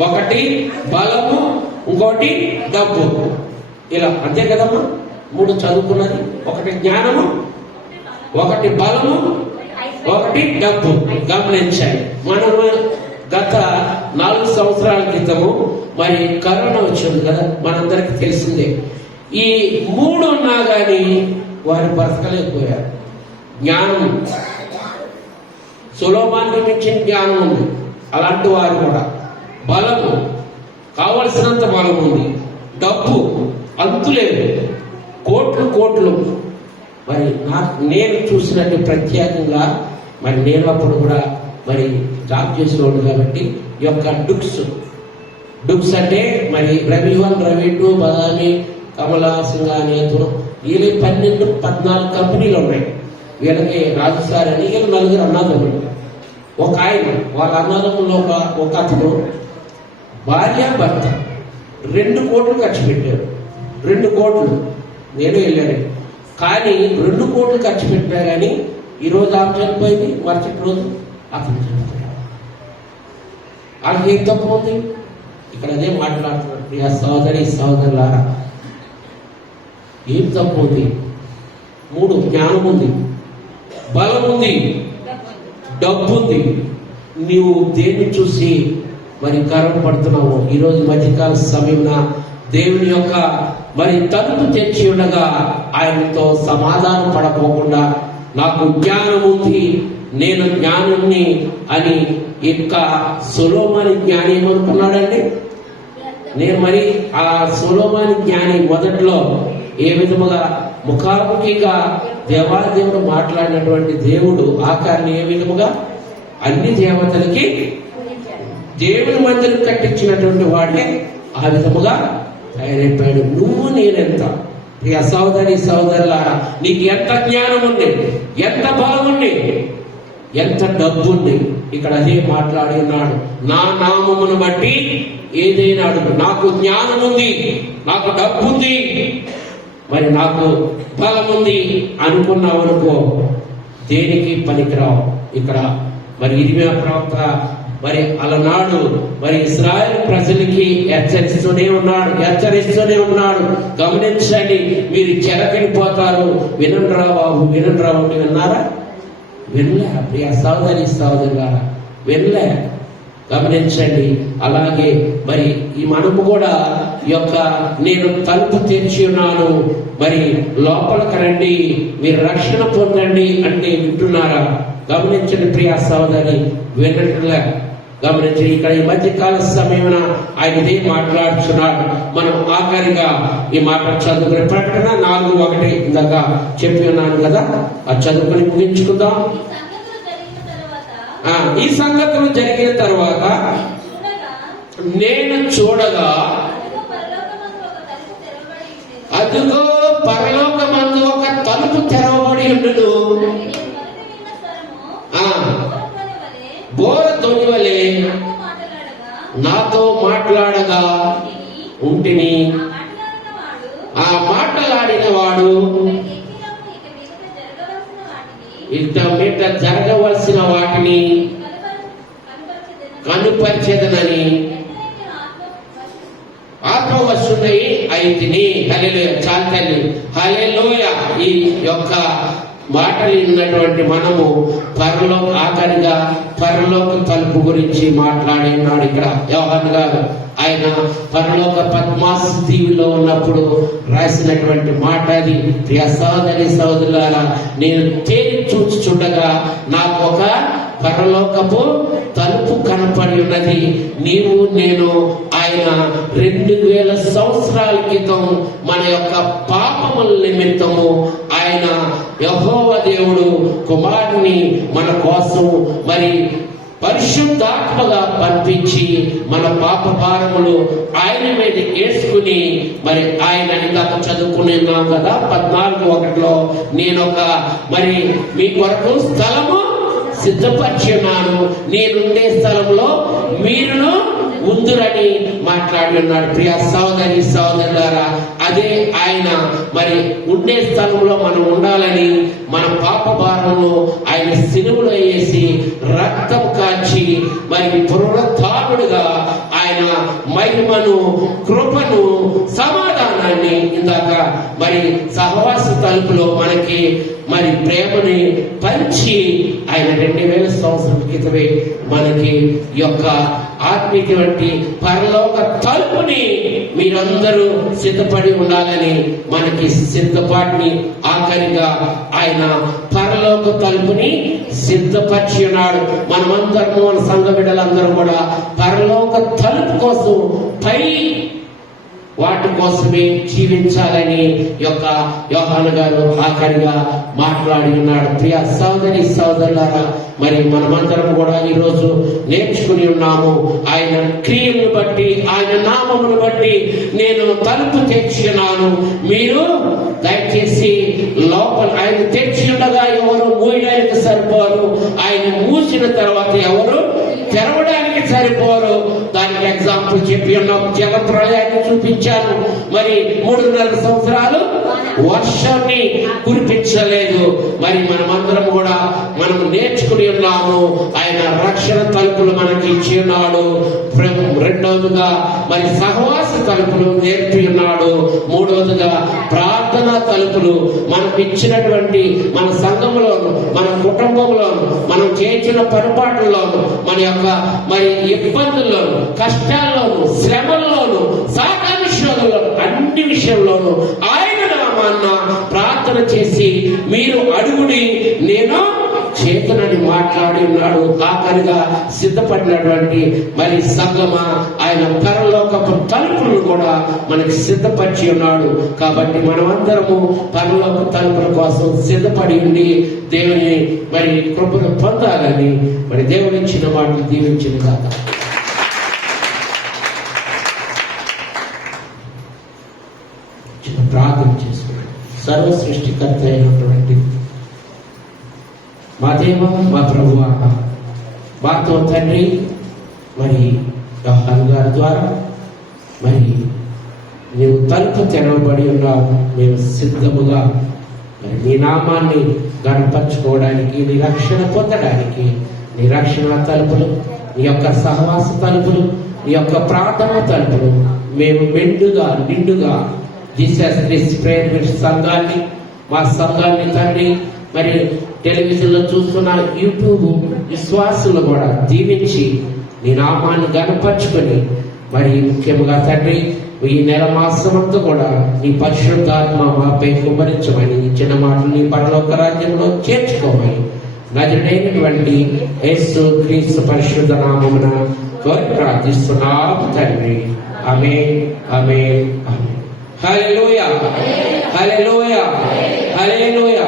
ఒకటి బలము, ఇంకోటి డబ్బు. ఇలా అంతే కదమ్మా? మూడు చదువుకున్నది. ఒకటి జ్ఞానము, ఒకటి బలము, ఒకటి డబ్బు. గమనించాలి. మనము గత 4 సంవత్సరాల క్రితము మరి కరోనా వచ్చింది కదా, మనందరికి తెలిసిందే. ఈ మూడు ఉన్నా గాని వారు బ్రతకలేకపోయారు. జ్ఞానం, సొలొమోనుకు మించిన జ్ఞానం ఉంది, అలాంటి వారు కూడా. బలము, కావలసినంత బలం ఉంది. డబ్బు అంతులేదు, కోట్లు. మరి నేను చూసినట్టు ప్రత్యేకంగా మరి నేను అప్పుడు కూడా మరి జాబ్ చేసేవాడు కాబట్టి ఈ యొక్క డుక్స్ అంటే మరి రవి 1, రవి 2, బదామి, కమలా, సింగానేతులు, వీళ్ళకి 12-14 కంపెనీలు ఉన్నాయి. వీళ్ళకి రాజు సార్ అని వీళ్ళు 4 అన్నదమ్ములు. ఒక ఆయన వాళ్ళ అన్నదమ్ముల్లో ఒక అతను భార్య భర్త 2 కోట్లు ఖర్చు పెట్టారు. 2 కోట్లు. నేను వెళ్ళాను. కానీ 2 కోట్లు ఖర్చు పెట్టా కానీ ఈరోజు ఆమె చనిపోయింది, మరుసటి రోజు అతను చనిపోయాడు. వాళ్ళకి ఏం తప్పు ఉంది? ఇక్కడ అదే మాట్లాడుతున్నారు. ప్రియ సోదరి సోదరులారా, ఏం తప్పు ఉంది? 3 జ్ఞానం ఉంది, బలం ఉంది, డబ్బు ఉంది. నీవు దేన్ని చూసి మరి గర్వపడుతున్నావు? ఈరోజు మధ్యకాల సమయంలో దేవుని యొక్క మరి తలుపు తెచ్చి ఉండగా ఆయనతో సమాధానం పడపోకుండా నాకు జ్ఞానం ఉంది, నేను జ్ఞానుణ్ణి అని యొక్క సొలొమోను జ్ఞాని ఏమనుకున్నాడండి? నేను మరి ఆ సొలొమోను జ్ఞాని మొదట్లో ఏ విధముగా ముఖాముఖిగా దేవాదేవుడు మాట్లాడినటువంటి దేవుడు ఆకారాన్ని ఏ విధముగా అన్ని దేవతలకి దేవుని మందిరం కట్టించినటువంటి వాడే ఆ విధముగా తయారైపోయాడు. నువ్వు నేనెంత? ప్రియ సోదరి సోదరులారా, నీకు ఎంత జ్ఞానం ఉంది, ఎంత బలం ఉంది, ఎంత డబ్బు ఉంది? ఇక్కడ అదే మాట్లాడి ఉన్నాడు. నా నామమును బట్టి ఏదైనా అడుగు. నాకు జ్ఞానం ఉంది, నాకు డబ్బు ఉంది, మరి నాకు బలం ఉంది అనుకున్నావు అనుకో, దేనికి పనికిరావు. ఇక్కడ మరి ఇర్మియా ప్రవక్త మరి అలనాడు మరి ఇశ్రాయేలు ప్రజలకి హెచ్చరిస్తూనే ఉన్నాడు. గమనించండి, మీరు చెరకడిపోతారు, వినండ్రా బాబు, వినండ్రా బాబు. విన్నారా? వినలే ప్రియ సహోదరులారా, వినలే. గమనించండి. అలాగే మరి ఈ మనము కూడా నేను తలుపు తెరిచి ఉన్నాను, మరి లోపలికి రండి, మీరు రక్షణ పొందండి అంటే వింటున్నారా? గమనించండి ప్రియ సహోదరి, వినట్లే. గమనించి ఇక్కడ ఈ మధ్య కాల సమయమున ఆయన ఇదే మాట్లాడుతున్నాడు. మనం ఆఖరిగా ఈ మాట చదువుకునే ప్రకటన 4:1 ఇందాక చెప్పి ఉన్నాను కదా, అది చదువుకుని ముగించుకుందాం. ఈ సంగతులు జరిగిన తర్వాత నేను చూడగా అదిగో పరలోకమందు ఒక తలుపు తెరవబడి ఉండును. బోర ధ్వని వలె నాతో మాట్లాడగా ఉంటిని. ఆ మాట్లాడిన వాడు ఇంత మీట జరగవలసిన వాటిని కనుపరిచేదనని ఆత్మవశుడై అయితిని. హల్లెలూయా. చాలు తల్లి, హల్లెలూయా. ఈ యొక్క మాటలు విన్నటువంటి మనము ఆఖరిగా పరలోక తలుపు గురించి మాట్లాడి ఉన్నాడు ఇక్కడ యోహాను గారు. ఆయన పరలోక పద్మాసు దీవిలో ఉన్నప్పుడు రాసినటువంటి మాట అది. ప్రియ సహోదరులారా, నేను తేరి చూచుచుండగా నాకు ఒక పరలోకపు తలుపు కనపడి ఉన్నది. నేను ఆయన 2000 సంవత్సరాల క్రితం మన యొక్క పాపముల నిమిత్తము ఆయన యెహోవా దేవుడు కుమారుని మన కోసం మరి పరిశుద్ధాత్మగా పంపించి మన పాప భారములు ఆయన మీద వేసుకుని మరి ఆయన ఇందాక చదువుకున్నాం కదా 14:1 నేను మరి మీ కొరకు స్థలము సిద్ధపరిచి ఉన్నాను, నేనుండే స్థలంలో మీరును ఉందురని మాట్లాడి ఉన్నాడు. ప్రియ సహోదరులారా, అదే ఆయన మరి ఉండే స్థలంలో మనం ఉండాలని మన పాప భారమును ఆయన సిలువలో వేసి రక్తం కాచి మరి పునరుత్థానుడుగా ఆయన మహిమను, కృపను, సమాధానాన్ని ఇందాక మరి సహవాస తలుపులో మనకి మరి ప్రేమని పంచి ఆయన 2000 సంవత్సరాల క్రితమే మనకి ఆత్మీయటువంటి పరలోక తలుపుని మీరందరూ సిద్ధపడి ఉండాలని మనకి సిద్ధపాటుని ఆఖరిగా ఆయన పరలోక తలుపుని సిద్ధపరిచి ఉన్నాడు. మనమందరము, మన సంఘ బిడ్డలందరూ కూడా పరలోక తలుపు కోసం పై వాటి కోసమే జీవించాలని యోహాను గారు ఆఖరిగా మాట్లాడి ఉన్నాడు. ప్రియ సహోదరులారా, మరి మనమందరం కూడా ఈరోజు నేర్చుకుని ఉన్నాము. ఆయన క్రియలను బట్టి, ఆయన నామమును బట్టి నేను తలుపు తెచ్చి ఉన్నాను, మీరు దయచేసి లోపల. ఆయన తెచ్చి ఉండగా ఎవరు మూయడానికి సరిపోరు, ఆయన మూసిన తర్వాత ఎవరు తెరవడానికి సరిపోరు. దానికి ఎగ్జాంపుల్ చెప్పి ఉన్నాం. జల ప్రళయాన్ని చూపించాను. మరి 3.5 సంవత్సరాలు వర్షాన్ని కురిపించలేదు. మరి మనమందరం కూడా మనం నేర్చుకుని ఉన్నాము. ఆయన రక్షణ తలుపులు మనకి ఇచ్చి ఉన్నాడు. రెండవదిగా మరి సహవాస తలుపులు నేర్పి ఉన్నాడు. మూడవదిగా ప్రార్థనా తలుపులు మనకు ఇచ్చినటువంటి మన సంఘంలోను, మన కుటుంబంలోను, మనం చేసిన పొరపాట్లలోను, మన మరి ఇబ్బందుల్లోను, కష్టాల్లోను, శ్రమల్లోను, సాతాను విషయంలోను, అన్ని విషయంలోనూ ఆయన నామాన్న ప్రార్థన చేసి మీరు అడుగుడి నేను చేతునని మాట్లాడి ఉన్నాడు. ఆఖరిగా సిద్ధపడినటువంటి మరి సంగమా ఆయన పరలోకపు తలుపులను కూడా మనకి సిద్ధపరిచి ఉన్నాడు. కాబట్టి మనమందరము పరలోక తలుపుల కోసం సిద్ధపడి ఉండి దేవుని మరి కృపను పొందాలని మరి దేవుని ఇచ్చిన మాటలు దీవించిన కాక. ప్రార్థన చేసుకున్నాడు. సర్వ సృష్టికర్త అయినటువంటి మా దేవ, మా ప్రభువా, మాతో తండ్రి, మరి యోహాను గారి ద్వారా మరి నీవు తలుపు తెరవబడి ఉన్నావు. మేము సిద్ధముగా మరి నీ నామాన్ని గణపరచుకోవడానికి, నీ రక్షణ పొందడానికి నీ రక్షణ తలుపులు నీ యొక్క సహవాస తలుపులు, నీ యొక్క ప్రార్థన తలుపులు మేము నిండుగా జీసస్ క్రైస్ట్ ప్రేయర్ మీటింగ్ సంఘాన్ని, మా సంఘాన్ని తండ్రి, మరి టెలివిజన్ లో చూస్తున్న యూట్యూబ్ విశ్వాసులు కూడా దీవించి నీ నామాన్ని గణపరుచుకొని, మరి ముఖ్యంగా తండ్రి ఈ నెల మాసమంతా కూడా నీ పరిశుద్ధాత్మ మాపై కుమ్మరించమని, ఇచ్చిన మాటలు నీ పరలోక రాజ్యంలో చేర్చుకోమని నజరుడైనటువంటి యేసు క్రీస్తు పరిశుద్ధ నామమున కోరి ప్రార్థిస్తున్నాము తండ్రి. ఆమేన్, ఆమేన్, ఆమేన్. హల్లెలూయా, హల్లెలూయా, హల్లెలూయా.